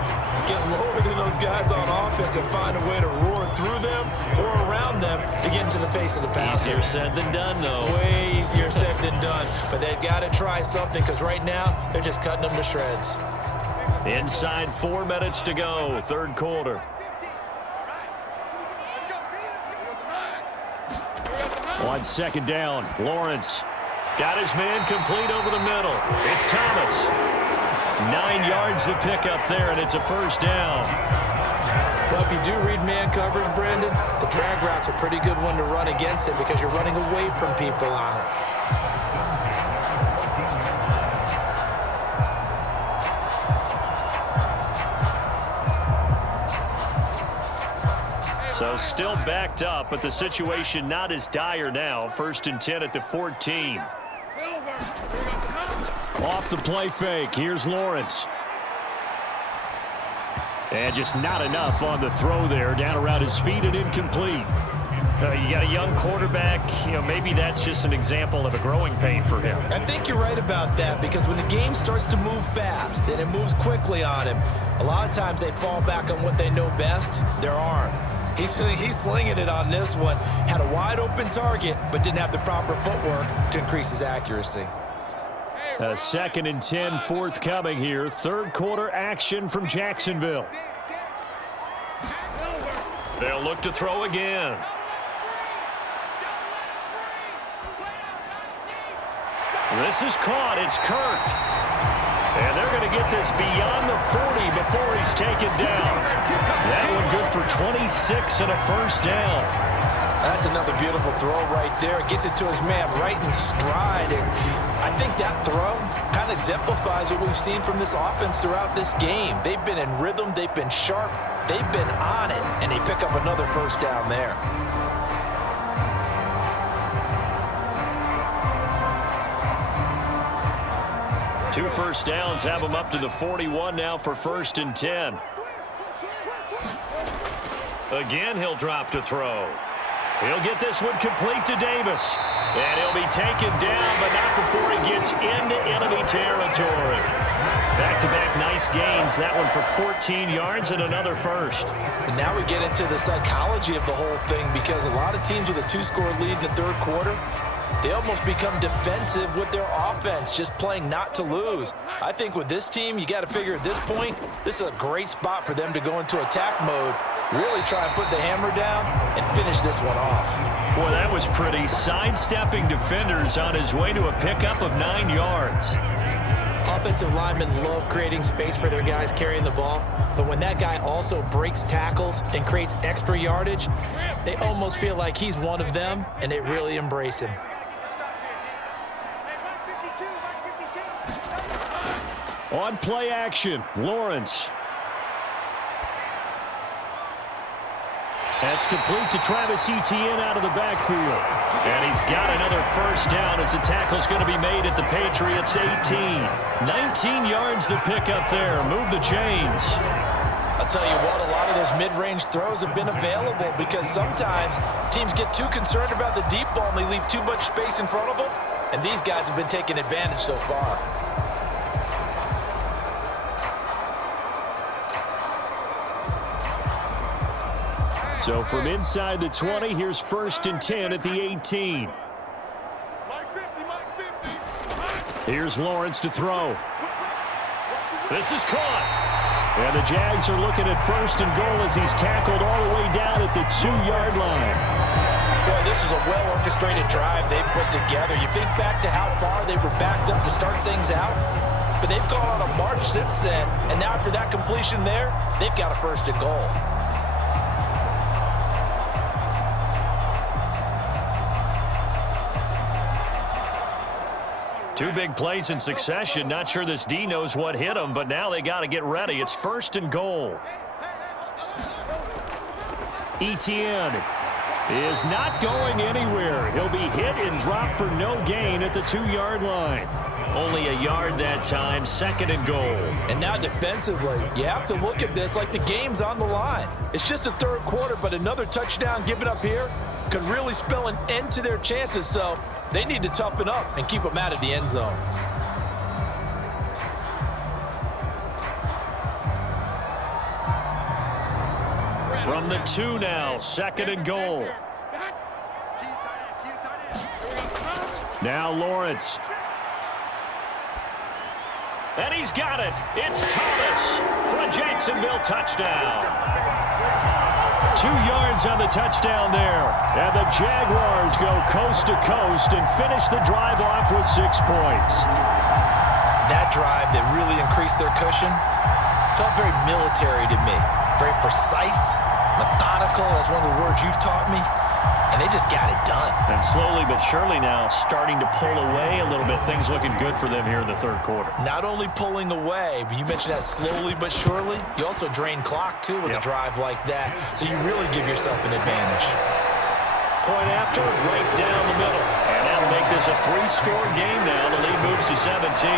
Get lower than those guys on offense and find a way to roar through them or around them to get into the face of the passer. Easier said than done, though. Way easier said than done. But they've got to try something because right now they're just cutting them to shreds. Inside 4 minutes to go, 3rd quarter. On 2nd down, Lawrence. Got his man complete over the middle. It's Thomas. 9 yards to pick up there, and it's a first down. Well, if you do read man coverage, Brandon, the drag route's a pretty good one to run against it because you're running away from people on it. So still backed up, but the situation not as dire now. 1st and 10 at the 14. Off the play fake. Here's Lawrence. And just not enough on the throw there. Down around his feet and incomplete. You got a young quarterback. Maybe that's just an example of a growing pain for him. I think you're right about that because when the game starts to move fast and it moves quickly on him, a lot of times they fall back on what they know best, their arm. He's slinging it on this one. Had a wide open target, but didn't have the proper footwork to increase his accuracy. 2nd and 10 forthcoming here. 3rd quarter action from Jacksonville. They'll look to throw again. This is caught. It's Kirk. And they're going to get this beyond the 40 before he's taken down. That one good for 26 and a first down. That's another beautiful throw right there. Gets it to his man right in stride. And I think that throw kind of exemplifies what we've seen from this offense throughout this game. They've been in rhythm. They've been sharp. They've been on it. And they pick up another first down there. Two first downs have them up to the 41 now for 1st and 10. Again, he'll drop to throw. He'll get this one complete to Davis. And he'll be taken down, but not before he gets into enemy territory. Back-to-back nice gains. That one for 14 yards and another first. And now we get into the psychology of the whole thing, because a lot of teams with a 2-score lead in the third quarter, they almost become defensive with their offense, just playing not to lose. I think with this team, you got to figure at this point, this is a great spot for them to go into attack mode, really try and put the hammer down and finish this one off. Boy, that was pretty. Sidestepping defenders on his way to a pickup of 9 yards. Offensive linemen love creating space for their guys carrying the ball, but when that guy also breaks tackles and creates extra yardage, they almost feel like he's one of them, and they really embrace him. On play action, Lawrence. That's complete to Travis Etienne out of the backfield. And he's got another first down as the tackle's going to be made at the Patriots 18. 19 yards to pick up there. Move the chains. I'll tell you what, a lot of those mid-range throws have been available, because sometimes teams get too concerned about the deep ball and they leave too much space in front of them. And these guys have been taking advantage so far. So from inside the 20, here's 1st and 10 at the 18. Here's Lawrence to throw. This is caught. And the Jags are looking at 1st and goal as he's tackled all the way down at the 2-yard line. Boy, this is a well-orchestrated drive they've put together. You think back to how far they were backed up to start things out, but they've gone on a march since then, and now after that completion there, they've got a 1st and goal. Two big plays in succession. Not sure this D knows what hit him, but now they got to get ready. It's 1st and goal. Etienne is not going anywhere. He'll be hit and dropped for no gain at the 2-yard line. Only a yard that time, 2nd and goal. And now defensively, you have to look at this like the game's on the line. It's just the third quarter, but another touchdown given up here could really spell an end to their chances, so they need to toughen up and keep them out of the end zone. From the 2 now, 2nd and goal. Now Lawrence. And he's got it. It's Thomas for a Jacksonville touchdown. 2 yards on the touchdown there. And the Jaguars go coast to coast and finish the drive off with 6 points. That drive that really increased their cushion felt very military to me. Very precise, methodical, that's one of the words you've taught me. And they just got it done. And slowly but surely now starting to pull away a little bit. Things looking good for them here in the third quarter. Not only pulling away, but you mentioned that slowly but surely. You also drain clock, too, with a drive like that. So you really give yourself an advantage. Point after, right down the middle. And that'll make this a 3-score game now. The lead moves to 17.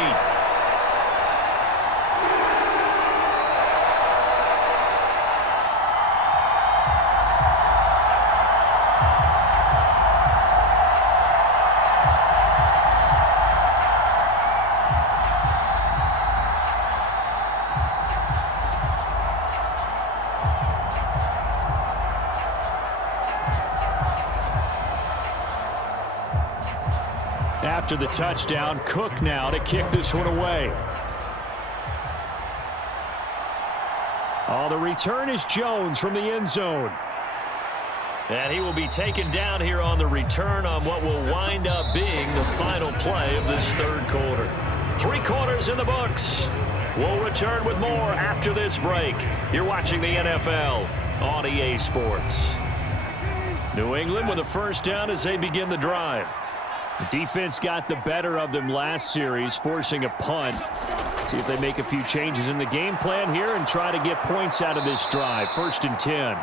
After the touchdown, Cook now to kick this one away. Oh, the return is Jones from the end zone. And he will be taken down here on the return on what will wind up being the final play of this third quarter. 3 quarters in the books. We'll return with more after this break. You're watching the NFL on EA Sports. New England with a first down as they begin the drive. The defense got the better of them last series, forcing a punt. See if they make a few changes in the game plan here and try to get points out of this drive. 1st and 10.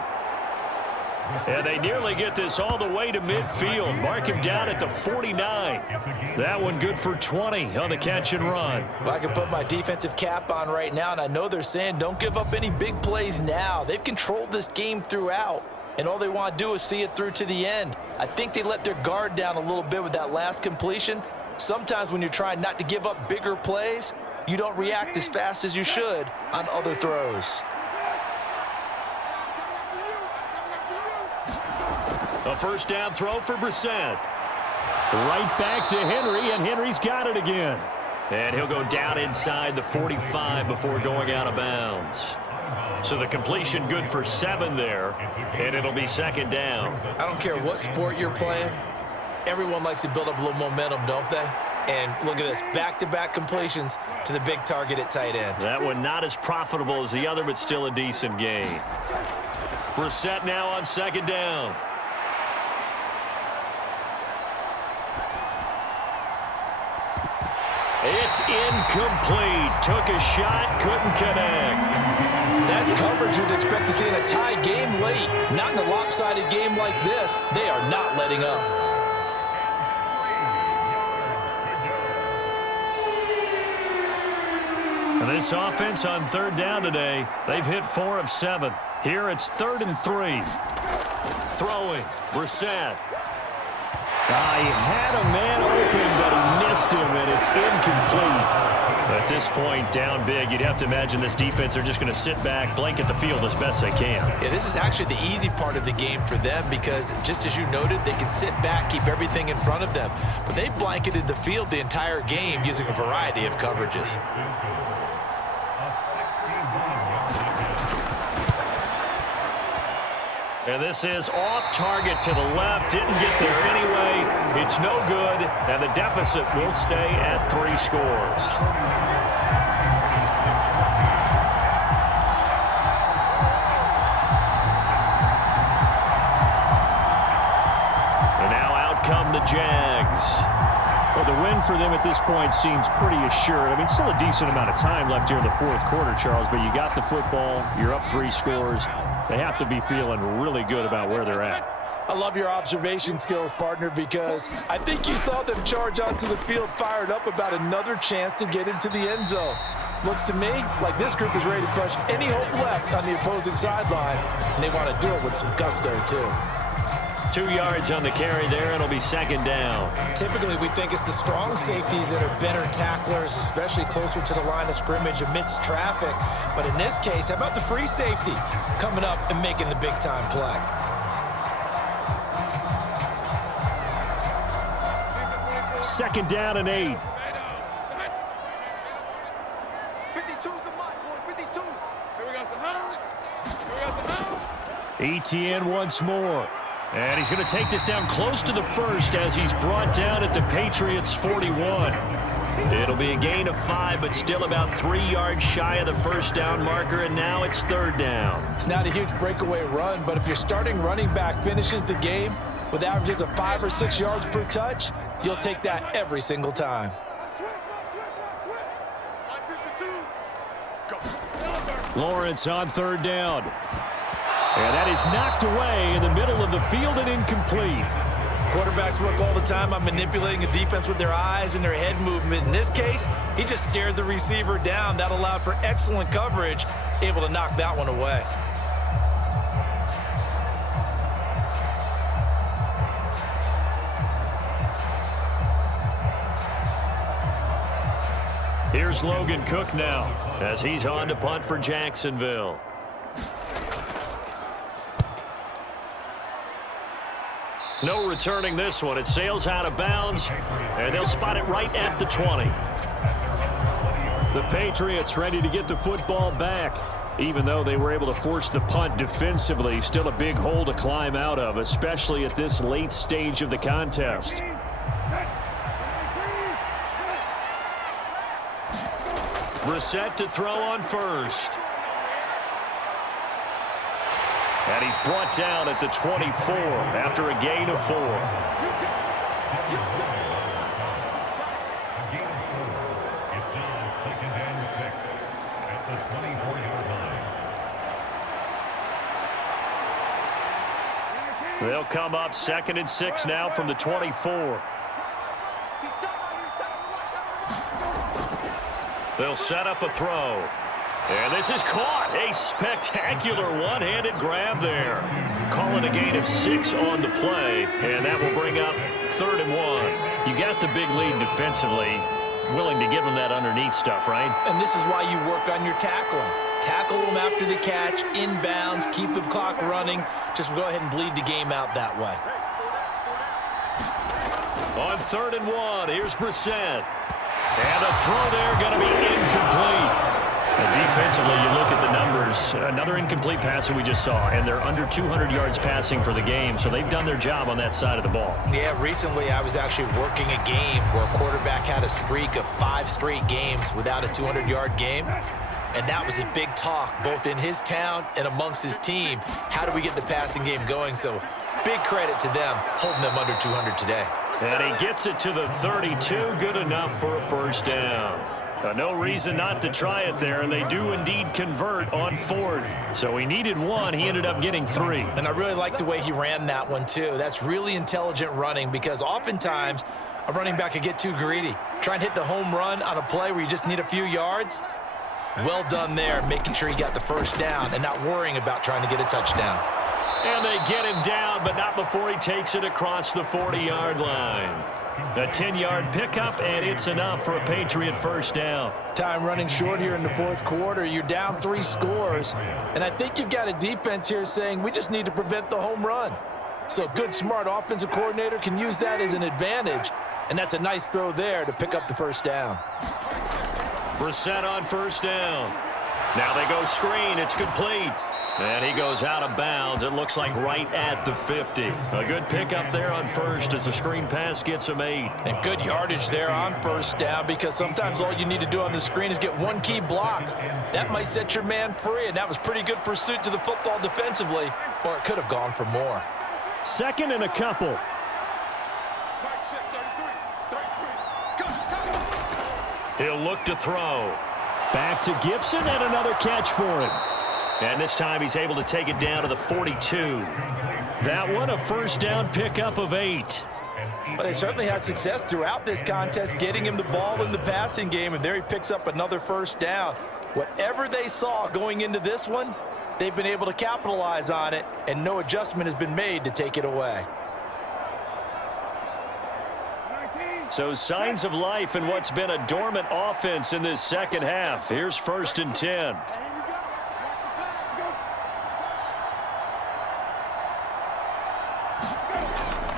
And they nearly get this all the way to midfield. Mark him down at the 49. That one good for 20 on the catch and run. Well, I can put my defensive cap on right now, and I know they're saying don't give up any big plays now. They've controlled this game throughout, and all they want to do is see it through to the end. I think they let their guard down a little bit with that last completion. Sometimes when you're trying not to give up bigger plays, you don't react as fast as you should on other throws. A first down throw for Brissett. Right back to Henry, and Henry's got it again. And he'll go down inside the 45 before going out of bounds. So the completion good for 7 there, and it'll be second down. I don't care what sport you're playing. Everyone likes to build up a little momentum, don't they? And look at this, back-to-back completions to the big target at tight end. That one not as profitable as the other, but still a decent gain. Brissett now on second down. It's incomplete. Took a shot, couldn't connect. That's coverage you'd expect to see in a tie game late. Not in a lopsided game like this. They are not letting up. And this offense on third down today, they've hit 4 of 7. Here it's 3rd and 3. Throwing, Brissett. He had a man open, but he missed him, and it's incomplete. At this point, down big, you'd have to imagine this defense are just going to sit back, blanket the field as best they can. Yeah, this is actually the easy part of the game for them because, just as you noted, they can sit back, keep everything in front of them. But they've blanketed the field the entire game using a variety of coverages. And this is off target to the left. Didn't get there anyway. It's no good, and the deficit will stay at 3 scores. And now out come the Jags. Well, the win for them at this point seems pretty assured. I mean, still a decent amount of time left here in the 4th quarter, Charles, but you got the football. You're up 3 scores. They have to be feeling really good about where they're at. I love your observation skills, partner, because I think you saw them charge onto the field fired up about another chance to get into the end zone. Looks to me like this group is ready to crush any hope left on the opposing sideline, and they want to do it with some gusto, too. 2 yards on the carry there. It'll be second down. Typically, we think it's the strong safeties that are better tacklers, especially closer to the line of scrimmage amidst traffic. But in this case, how about the free safety coming up and making the big-time play? Second down and 8. 52's the mark, boys. 52. Here we got some help. Here we got some help. ETN once more. And he's going to take this down close to the first as he's brought down at the Patriots' 41. It'll be a gain of 5, but still about 3 yards shy of the first down marker, and now it's third down. It's not a huge breakaway run, but if your starting running back finishes the game with averages of 5 or 6 yards per touch, you'll take that every single time. Lawrence on third down. And that is knocked away in the middle of the field and incomplete. Quarterbacks work all the time on manipulating a defense with their eyes and their head movement. In this case, he just stared the receiver down. That allowed for excellent coverage, able to knock that one away. Here's Logan Cook now as he's on to punt for Jacksonville. No returning this one. It sails out of bounds, and they'll spot it right at the 20. The Patriots ready to get the football back. Even though they were able to force the punt defensively, still a big hole to climb out of, especially at this late stage of the contest. Brissett to throw on first. And he's brought down at the 24 after a gain of 4. They'll come up 2nd and 6 now from the 24. They'll set up a throw. And this is caught. A spectacular one-handed grab there. Calling a gain of 6 on the play, and that will bring up 3rd and 1. You got the big lead defensively. Willing to give them that underneath stuff, right? And this is why you work on your tackling. Tackle them after the catch, inbounds, keep the clock running. Just go ahead and bleed the game out that way. On 3rd and 1, here's Brissett. And a throw there going to be incomplete. And defensively, you look at the numbers. Another incomplete pass that we just saw, and they're under 200 yards passing for the game, so they've done their job on that side of the ball. Yeah, recently I was actually working a game where a quarterback had a streak of 5 straight games without a 200-yard game. And that was a big talk, both in his town and amongst his team. How do we get the passing game going? So big credit to them holding them under 200 today. And he gets it to the 32, good enough for a 1st down. No reason not to try it there, and they do indeed convert on 4th. So he needed 1. He ended up getting 3. And I really like the way he ran that one, too. That's really intelligent running because oftentimes a running back could get too greedy. Try and hit the home run on a play where you just need a few yards. Well done there, making sure he got the 1st down and not worrying about trying to get a touchdown. And they get him down, but not before he takes it across the 40-yard line. A 10-yard pickup, and it's enough for a Patriot 1st down. Time running short here in the 4th quarter. You're down 3 scores, and I think you've got a defense here saying we just need to prevent the home run. So good, smart offensive coordinator can use that as an advantage, and that's a nice throw there to pick up the 1st down. Brissett on 1st down. Now they go screen. It's complete. And he goes out of bounds. It looks like right at the 50. A good pickup there on 1st as the screen pass gets him 8. And good yardage there on 1st down because sometimes all you need to do on the screen is get 1 key block. That might set your man free, and that was pretty good pursuit to the football defensively, or it could have gone for more. 2nd and a couple. He'll look to throw. Back to Gibson and another catch for him. And this time he's able to take it down to the 42. That one a 1st down pickup of 8. Well, they certainly had success throughout this contest getting him the ball in the passing game, and there he picks up another 1st down. Whatever they saw going into this one, they've been able to capitalize on it, and no adjustment has been made to take it away. So signs of life in what's been a dormant offense in this 2nd half. Here's 1st and 10.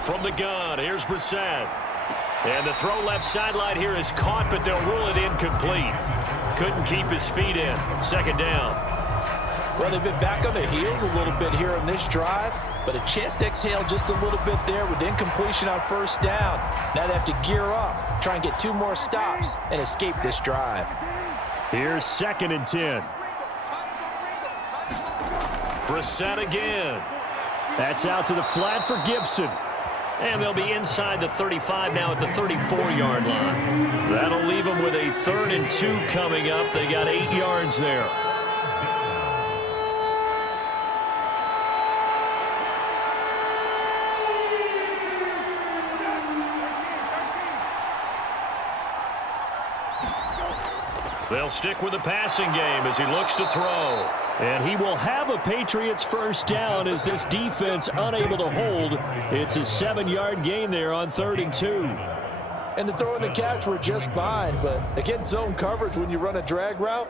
From the gun, here's Brissett. And the throw left sideline here is caught, but they'll rule it incomplete. Couldn't keep his feet in. 2nd down. Well, they've been back on their heels a little bit here on this drive, but a chance to exhale just a little bit there with incompletion on 1st down. Now they have to gear up, try and get 2 more stops, and escape this drive. Here's 2nd and 10. Brissett again. That's out to the flat for Gibson. And they'll be inside the 35 now at the 34-yard line. That'll leave them with a 3rd and 2 coming up. They got 8 yards there. They'll stick with the passing game as he looks to throw. And he will have a Patriots 1st down as this defense unable to hold. It's a 7-yard gain there on 3rd and 2. And the throw and the catch were just fine, but against zone coverage when you run a drag route,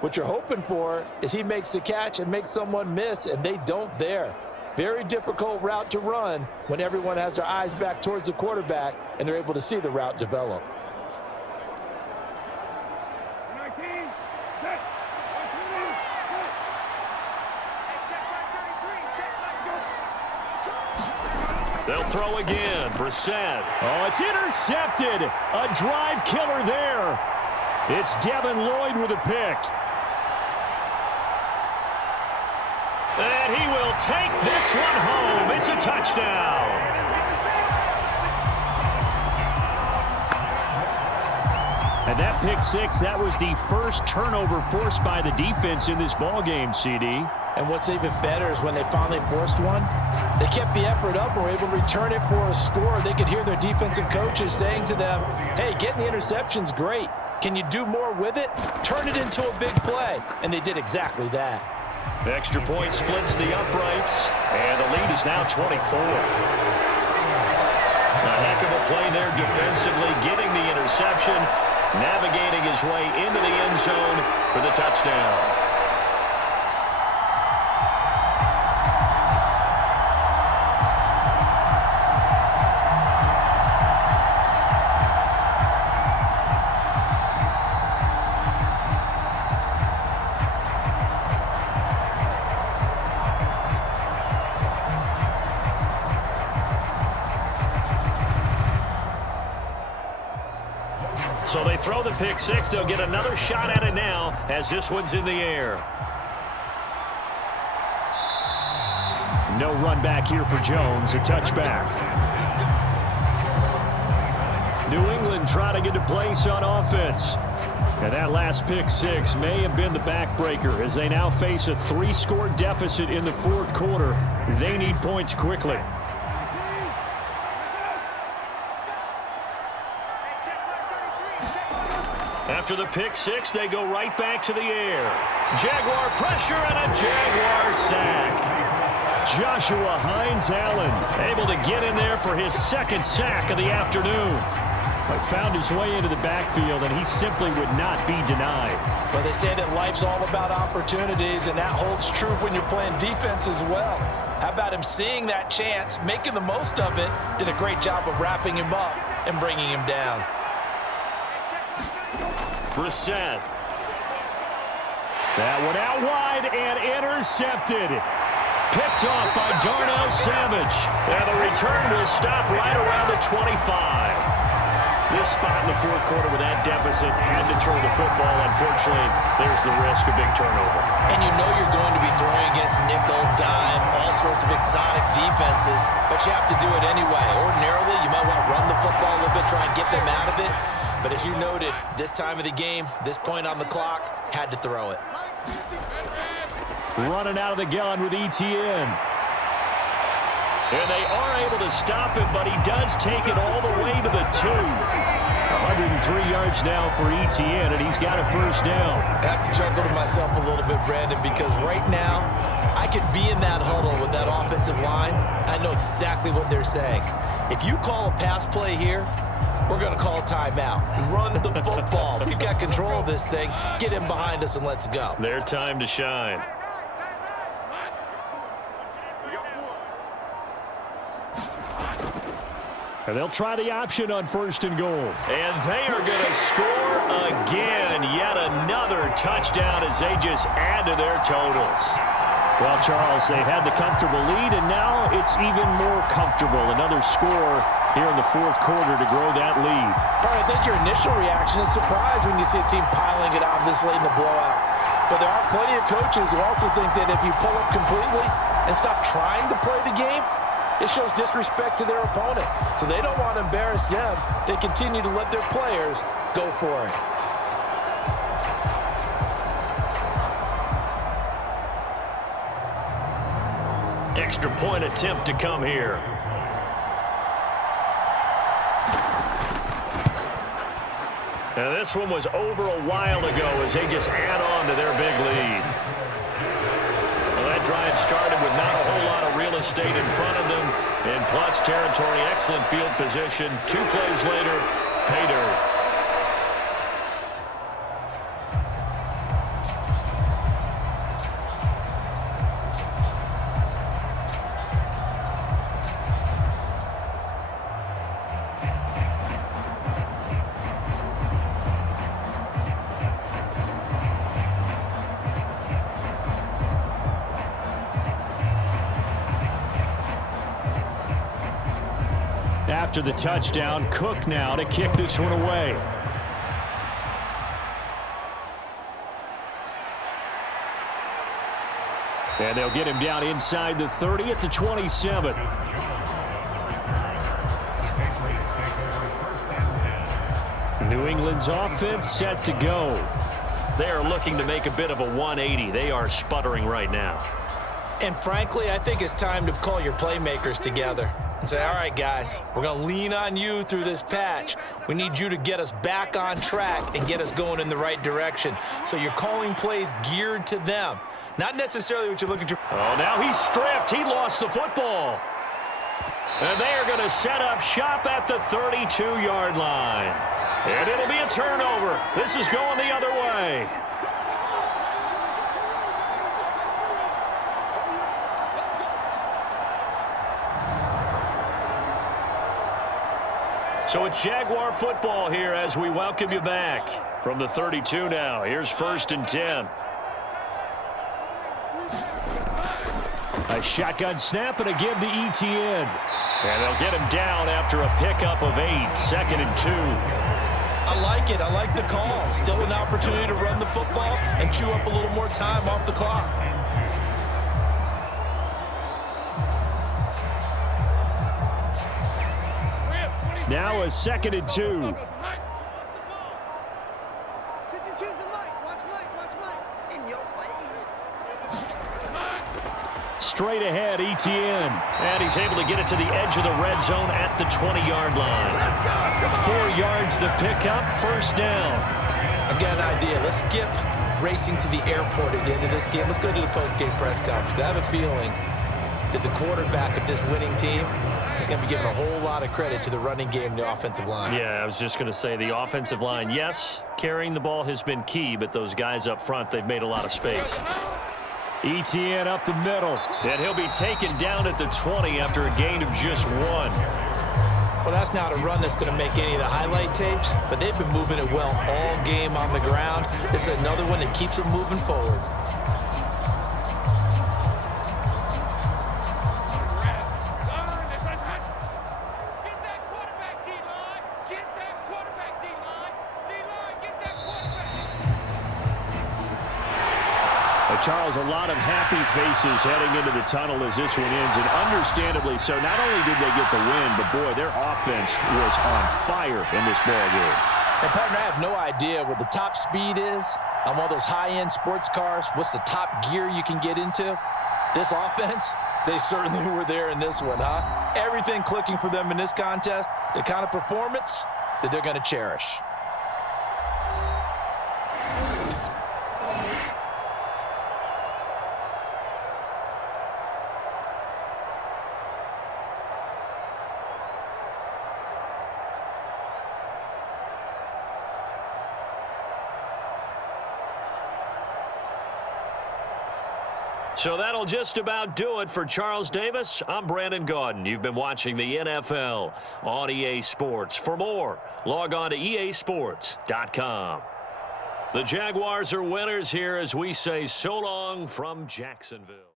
what you're hoping for is he makes the catch and makes someone miss, and they don't there. Very difficult route to run when everyone has their eyes back towards the quarterback and they're able to see the route develop. They'll throw again. Brissett. Oh, it's intercepted. A drive killer there. It's Devin Lloyd with a pick. And he will take this one home. It's a touchdown. And that pick six, that was the first turnover forced by the defense in this ballgame, CD. And what's even better is when they finally forced one, They kept the effort up and were able to return it for a score. They could hear their defensive coaches saying to them, hey, getting the interception's great. Can you do more with it? Turn it into a big play. And they did exactly that. The extra point splits the uprights, and the lead is now 24. A heck of a play there defensively, getting the interception, navigating his way into the end zone for the touchdown. So they throw the pick six. They'll get another shot at it now as this one's in the air. No run back here for Jones. A touchback. New England trying to get a place on offense. And that last pick six may have been the backbreaker as they now face a 3-score deficit in the fourth quarter. They need points quickly. After the pick six, they go right back to the air. Jaguar pressure and a Jaguar sack. Joshua Hines-Allen able to get in there for his second sack of the afternoon. But found his way into the backfield, and he simply would not be denied. Well, they say that life's all about opportunities, and that holds true when you're playing defense as well. How about him seeing that chance, making the most of it, did a great job of wrapping him up and bringing him down. Brissett. That one out wide and intercepted. Picked off by Darnell Savage. And the return will stop right around the 25. This spot in the fourth quarter with that deficit had to throw the football. Unfortunately, there's the risk of big turnover. And you know you're going to be throwing against nickel, dime, all sorts of exotic defenses, but you have to do it anyway. Ordinarily, you might want to run the football a little bit, try and get them out of it. But as you noted, this time of the game, this point on the clock, had to throw it. Running out of the gun with ETN. And they are able to stop him, but he does take it all the way to the 2. 103 yards now for ETN, and he's got a first down. I have to chuckle to myself a little bit, Brandon, because right now, I could be in that huddle with that offensive line. I know exactly what they're saying. If you call a pass play here, we're going to call a timeout. Run the football. We've got control of this thing. Get him behind us and let's go. Their time to shine. And they'll try the option on 1st and goal. And they are going to score again. Yet another touchdown as they just add to their totals. Well, Charles, they had the comfortable lead, and now it's even more comfortable. Another score here in the fourth quarter to grow that lead. All right, I think your initial reaction is surprise when you see a team piling it on this late in the blowout. But there are plenty of coaches who also think that if you pull up completely and stop trying to play the game, it shows disrespect to their opponent. So they don't want to embarrass them. They continue to let their players go for it. Extra point attempt to come here. Now this one was over a while ago as they just add on to their big lead. Well, that drive started with not a whole lot of real estate in front of them. In plus territory, excellent field position. 2 plays later, pay dirt. After the touchdown, Cook now to kick this one away. And they'll get him down inside the 30 at the 27. New England's offense set to go. They are looking to make a bit of a 180. They are sputtering right now. And frankly, I think it's time to call your playmakers together and say, all right, guys, we're going to lean on you through this patch. We need you to get us back on track and get us going in the right direction. So you're calling plays geared to them, not necessarily what you look at your... Oh, now he's stripped. He lost the football. And they are going to set up shop at the 32-yard line. And it'll be a turnover. This is going the other way. So it's Jaguar football here as we welcome you back from the 32 now. Here's 1st and 10. A shotgun snap and a give to ETN. And they'll get him down after a pickup of 8. 2nd and 2. I like it. I like the call. Still an opportunity to run the football and chew up a little more time off the clock. Now a 2nd and 2. 52's the Mike. Watch Mike. In your face. Straight ahead, ETN. And he's able to get it to the edge of the red zone at the 20-yard line. 4 yards the pickup, 1st down. I've got an idea. Let's skip racing to the airport at the end of this game. Let's go to the post-game press conference. I have a feeling that the quarterback of this winning team is going to be giving a whole lot of credit to the running game and the offensive line. Yeah, I was just going to say the offensive line, yes, carrying the ball has been key, but those guys up front, they've made a lot of space. ETN up the middle. And he'll be taken down at the 20 after a gain of just 1. Well, that's not a run that's going to make any of the highlight tapes, but they've been moving it well all game on the ground. This is another one that keeps them moving forward. Charles, a lot of happy faces heading into the tunnel as this one ends, and understandably so. Not only did they get the win, but boy, their offense was on fire in this ball game. And partner, I have no idea what the top speed is on one of those high-end sports cars. What's the top gear you can get into? This offense, they certainly were there in this one, huh? Everything clicking for them in this contest, the kind of performance that they're going to cherish. So that'll just about do it for Charles Davis. I'm Brandon Gaudin. You've been watching the NFL on EA Sports. For more, log on to easports.com. The Jaguars are winners here as we say so long from Jacksonville.